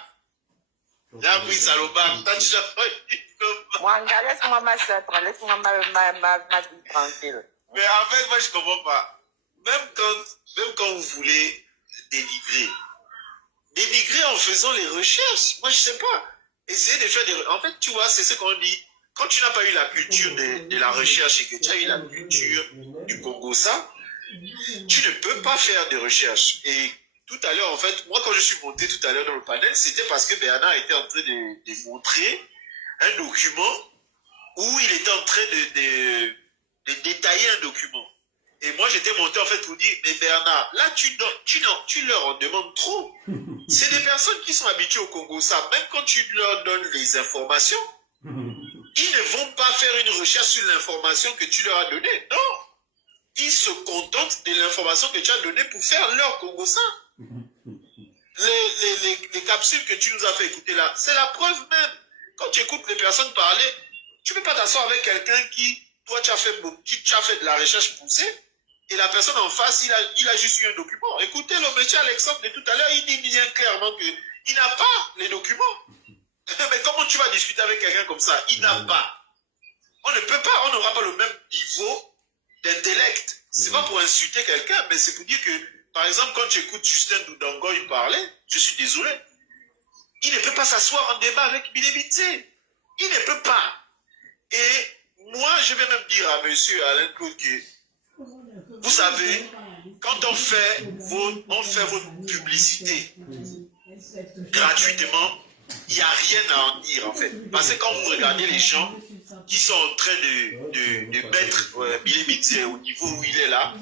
Il a pris ça, le bac. Toi, tu n'as pas eu le bac. Moi, laisse-moi ma soeur, laisse-moi ma vie tranquille. Mais en fait, moi, je ne comprends pas. Même quand vous voulez dénigrer en faisant les recherches, moi, je ne sais pas. Essayez de faire des... En fait, tu vois, c'est ce qu'on dit. Quand tu n'as pas eu la culture de la recherche et que tu as eu la culture du Congo, ça, tu ne peux pas faire de recherche. Et tout à l'heure, en fait, moi, quand je suis monté tout à l'heure dans le panel, c'était parce que Bernard était en train de montrer un document où il était en train de détailler un document. Et moi, j'étais monté en fait pour dire, mais Bernard, là, tu leur en demandes trop. C'est des personnes qui sont habituées au Congo, ça. Même quand tu leur donnes les informations, ils ne vont pas faire une recherche sur l'information que tu leur as donnée. Non. Ils se contentent de l'information que tu as donnée pour faire leur Congo ça. Les capsules que tu nous as fait écouter là, c'est la preuve même. Quand tu écoutes les personnes parler, tu ne peux pas t'asseoir avec quelqu'un qui, toi, tu as fait de la recherche poussée, et la personne en face, il a juste eu un document. Écoutez, le monsieur Alexandre de tout à l'heure, il dit bien clairement qu'il n'a pas les documents. Mais comment tu vas discuter avec quelqu'un comme ça? Il n'a pas. On ne peut pas, on n'aura pas le même niveau d'intellect. C'est pas pour insulter quelqu'un, mais c'est pour dire que, par exemple, quand tu écoutes Justin Doudangoy parler, je suis désolé, il ne peut pas s'asseoir en débat avec Bilebitse. Il ne peut pas. Et moi, je vais même dire à monsieur Alain Claude que, vous savez, quand on fait votre publicité gratuitement, il n'y a rien à en dire en fait. Parce que quand vous regardez les gens qui sont en train de mettre Bilebitse au niveau où il est là,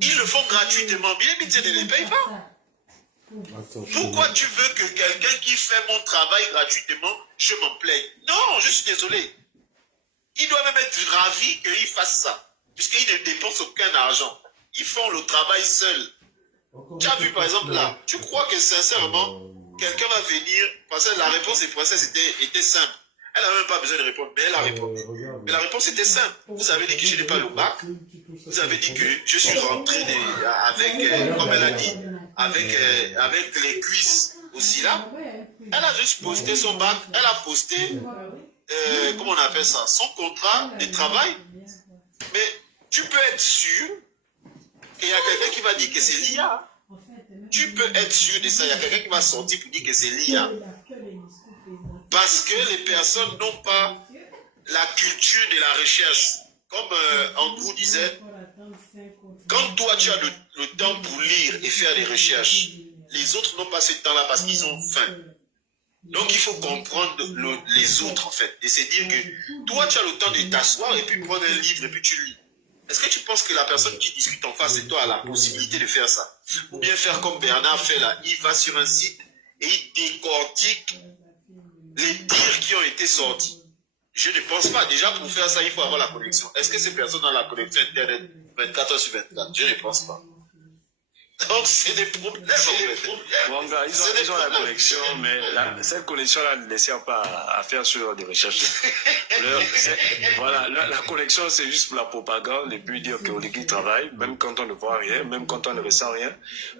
ils le font gratuitement. Bilebitse ne les paye pas. Pourquoi tu veux que quelqu'un qui fait mon travail gratuitement, je m'en plaigne? Non, je suis désolé. Il doit même être ravi qu'il fasse ça. Puisqu'il ne dépense aucun argent. Ils font le travail seuls. Tu as vu par exemple là, tu crois que sincèrement, quelqu'un va venir, parce que la réponse des Français était simple. Elle n'a même pas besoin de répondre, mais elle a répondu. Mais la réponse était simple. Vous avez dit que je n'ai pas le bac. Vous avez dit que je suis rentré avec, comme elle a dit, avec les cuisses aussi là. Elle a juste posté son bac, elle a posté, comment on appelle ça, son contrat de travail. Mais tu peux être sûr qu'il y a quelqu'un qui va dire que c'est l'IA. Tu peux être sûr de ça. Il y a quelqu'un qui va sortir pour dire que c'est l'IA. Parce que les personnes n'ont pas la culture de la recherche. Comme Andrew disait, quand toi tu as le temps pour lire et faire des recherches, les autres n'ont pas ce temps-là parce qu'ils ont faim. Donc il faut comprendre les autres en fait. Et c'est dire que toi tu as le temps de t'asseoir et puis prendre un livre et puis tu lis. Est-ce que tu penses que la personne qui discute en face de toi a la possibilité de faire ça? Ou bien faire comme Bernard fait là, il va sur un site et il décortique les dires qui ont été sortis. Je ne pense pas. Déjà pour faire ça, il faut avoir la connexion. Est-ce que ces personnes ont la connexion Internet 24 heures sur 24? Je ne pense pas. Donc c'est des problèmes. Bon, gars, ils ont la connexion, mais cette connexion-là ne les sert pas à faire sur des recherches. Voilà, la connexion, c'est juste pour la propagande et puis dire qu'Oligui travaille, même quand on ne voit rien, même quand on ne ressent rien,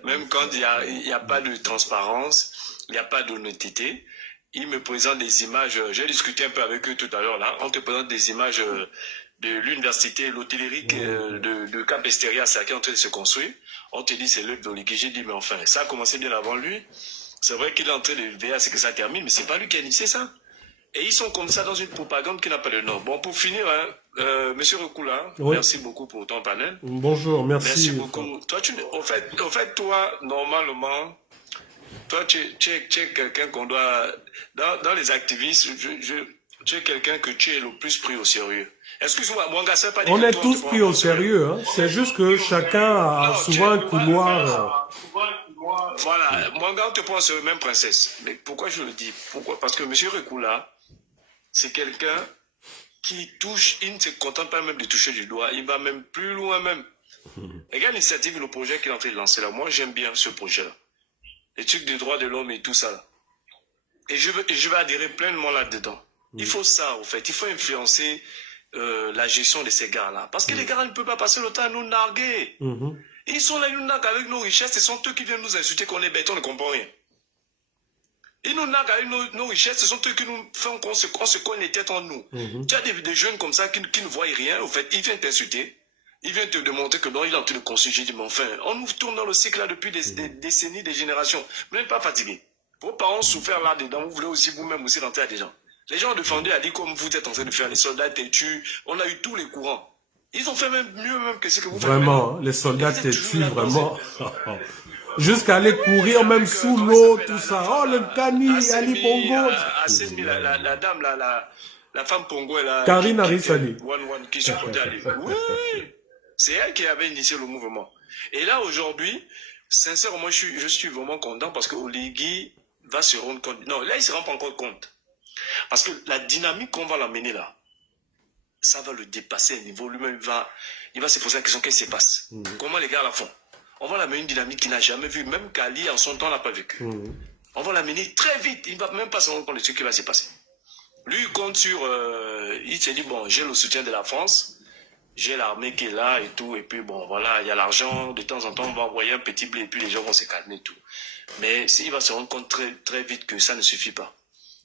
même quand il n'y a pas de transparence, il n'y a pas d'honnêteté. Ils me présentent des images, j'ai discuté un peu avec eux tout à l'heure là, on te présente des images de l'université, l'hôtellerie de Cap Esteria, c'est qui est en train de se construire. On te dit c'est l'œuvre d'Oligui. J'ai dit mais enfin, ça a commencé bien avant lui. C'est vrai qu'il est en train de veiller à ce que ça termine, mais c'est pas lui qui a initié ça. Et ils sont comme ça dans une propagande qui n'a pas de nom. Bon, pour finir, hein, Monsieur Rekula, oui. Merci beaucoup pour ton panel. Bonjour, merci. Merci beaucoup. Toi, au fait, toi, normalement, toi, tu es quelqu'un qu'on doit... Dans les activistes, tu es quelqu'un que tu es le plus pris au sérieux. Excuse-moi, Mwanga, c'est pas... On est tous pris au sérieux, hein. C'est juste que chacun a souvent un couloir... Voilà, Mwanga, on te prend sur le même princesse. Mais pourquoi je le dis? Pourquoi? Parce que M. Rekula, c'est quelqu'un qui touche, il ne se contente pas même de toucher du doigt, il va même plus loin même. Regarde l'initiative, le projet qu'il est en train de lancer là. Moi, j'aime bien ce projet-là. Les trucs des droits de l'homme et tout ça là. Et je vais adhérer pleinement là-dedans. Il faut ça, en fait. Il faut influencer la gestion de ces gars-là. Parce que les gars ne peuvent pas passer le temps à nous narguer. Ils sont là, ils nous narguent avec nos richesses. Ce sont eux qui viennent nous insulter qu'on est bêtes, on ne comprend rien. Ils nous narguent avec nos richesses. Ce sont eux qui nous font qu'on se cogne les têtes en nous. Tu as des jeunes comme ça qui ne voient rien. En fait, ils viennent t'insulter. Ils viennent te démontrer que non, il est en train de construire. J'ai dit, mais enfin, on nous tourne dans le cycle là depuis des décennies, des générations. Vous n'êtes pas fatigués. Vos parents ont souffert là-dedans. Vous voulez aussi vous-même aussi rentrer à des gens. Les gens ont défendu, a dit comme vous êtes en train de faire. Les soldats têtus. On a eu tous les courants. Ils ont fait même mieux même que ce que vous faites. Vraiment, les soldats têtus, vraiment. Jusqu'à aller courir même sous l'eau, tout ça. Oh, le Kani, Ali Bongo. La dame, la femme Pongo, elle a... Karine Arissani. Qui supportait Ali. Oui, c'est elle qui avait initié le mouvement. Et là, aujourd'hui, sincèrement, je suis vraiment content parce que Oligui va se rendre compte. Non, là, il ne se rend pas encore compte. Parce que la dynamique qu'on va l'amener là, ça va le dépasser à un niveau. Lui-même, il va se poser la question, qu'est-ce qui se passe? Comment les gars la font? On va l'amener une dynamique qu'il n'a jamais vue. Même Kali, en son temps, n'a pas vécu. On va l'amener très vite. Il ne va même pas se rendre compte de ce qui va se passer. Lui, il compte sur... il s'est dit, bon, j'ai le soutien de la France. J'ai l'armée qui est là et tout. Et puis, bon, voilà, il y a l'argent. De temps en temps, on va envoyer un petit blé et puis les gens vont se calmer et tout. Mais il va se rendre compte très, très vite que ça ne suffit pas.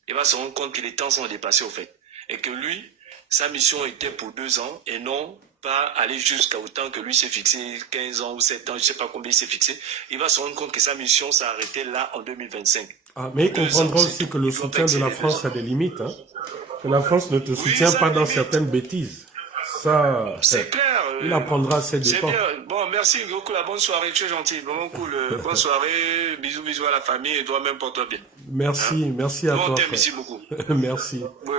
Il va se rendre compte que les temps sont dépassés, au fait. Et que lui, sa mission était pour 2 ans et non pas aller jusqu'à autant que lui s'est fixé 15 ans ou 7 ans, je ne sais pas combien il s'est fixé. Il va se rendre compte que sa mission s'est arrêtée là en 2025. Ah, mais il comprendra aussi que le soutien de la France a des limites. Hein. Que la France ne te soutient pas dans certaines bêtises. Ça, c'est clair. Il apprendra ses dépens. Bon, merci beaucoup. La bonne soirée. Tu es gentil. Vraiment cool. Bonne soirée. Bisous, bisous à la famille. Et toi-même, porte-toi bien. Merci, merci à toi. On t'aime ici beaucoup. Merci. Oui.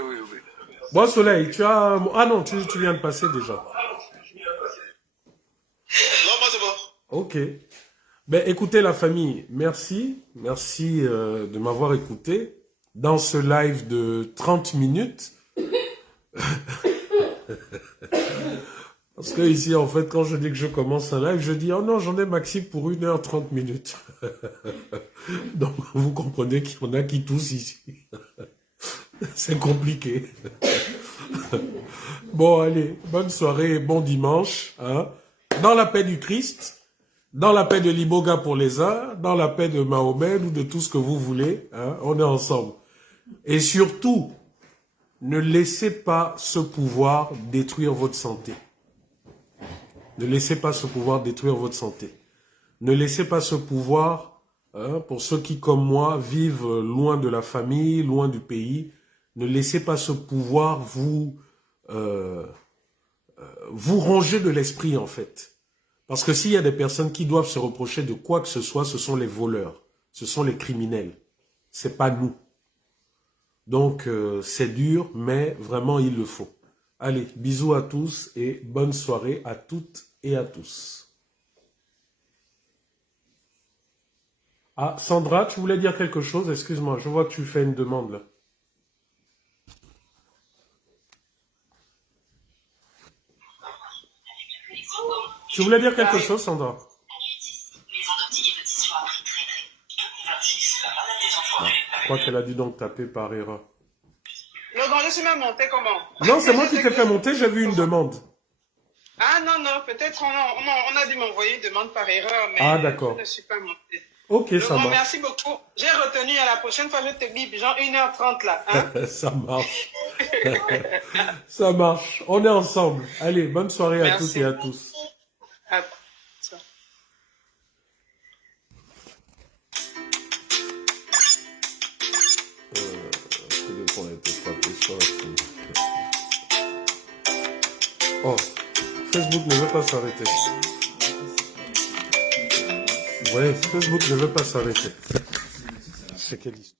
Bon, Soleil, tu as... Ah non, tu viens de passer déjà. Non, moi c'est bon. Ok. Ben, écoutez la famille, merci de m'avoir écouté dans ce live de 30 minutes. Parce que ici, en fait, quand je dis que je commence un live, je dis, oh non, j'en ai maxi pour 1h30 minutes. Donc, vous comprenez qu'il y en a qui toussent ici. C'est compliqué. Bon, allez, bonne soirée, bon dimanche. Hein, dans la paix du Christ, dans la paix de l'Iboga pour les uns, dans la paix de Mahomet ou de tout ce que vous voulez. Hein, on est ensemble. Et surtout, ne laissez pas ce pouvoir détruire votre santé. Ne laissez pas ce pouvoir détruire votre santé. Ne laissez pas ce pouvoir, hein, pour ceux qui, comme moi, vivent loin de la famille, loin du pays, ne laissez pas ce pouvoir vous ronger de l'esprit, en fait. Parce que s'il y a des personnes qui doivent se reprocher de quoi que ce soit, ce sont les voleurs, ce sont les criminels. C'est pas nous. Donc, c'est dur, mais vraiment, il le faut. Allez, bisous à tous et bonne soirée à toutes et à tous. Ah, Sandra, tu voulais dire quelque chose? Excuse-moi, je vois que tu fais une demande là. Tu voulais dire quelque chose, Sandra? Je crois qu'elle a dû donc taper par erreur. Non, je suis même montée comment? Non, c'est moi qui t'ai fait monter, j'ai vu une demande. Ah non, peut-être on a dû m'envoyer une demande par erreur, mais d'accord. Je ne suis pas montée. Ok, ça marche. Merci beaucoup. J'ai retenu à la prochaine fois, je te bip, genre 1h30 là. Hein? Ça marche. Ça marche. On est ensemble. Allez, bonne soirée à toutes et à tous. Oh, Facebook ne veut pas s'arrêter. Ouais, Facebook ne veut pas s'arrêter. C'est quelle histoire?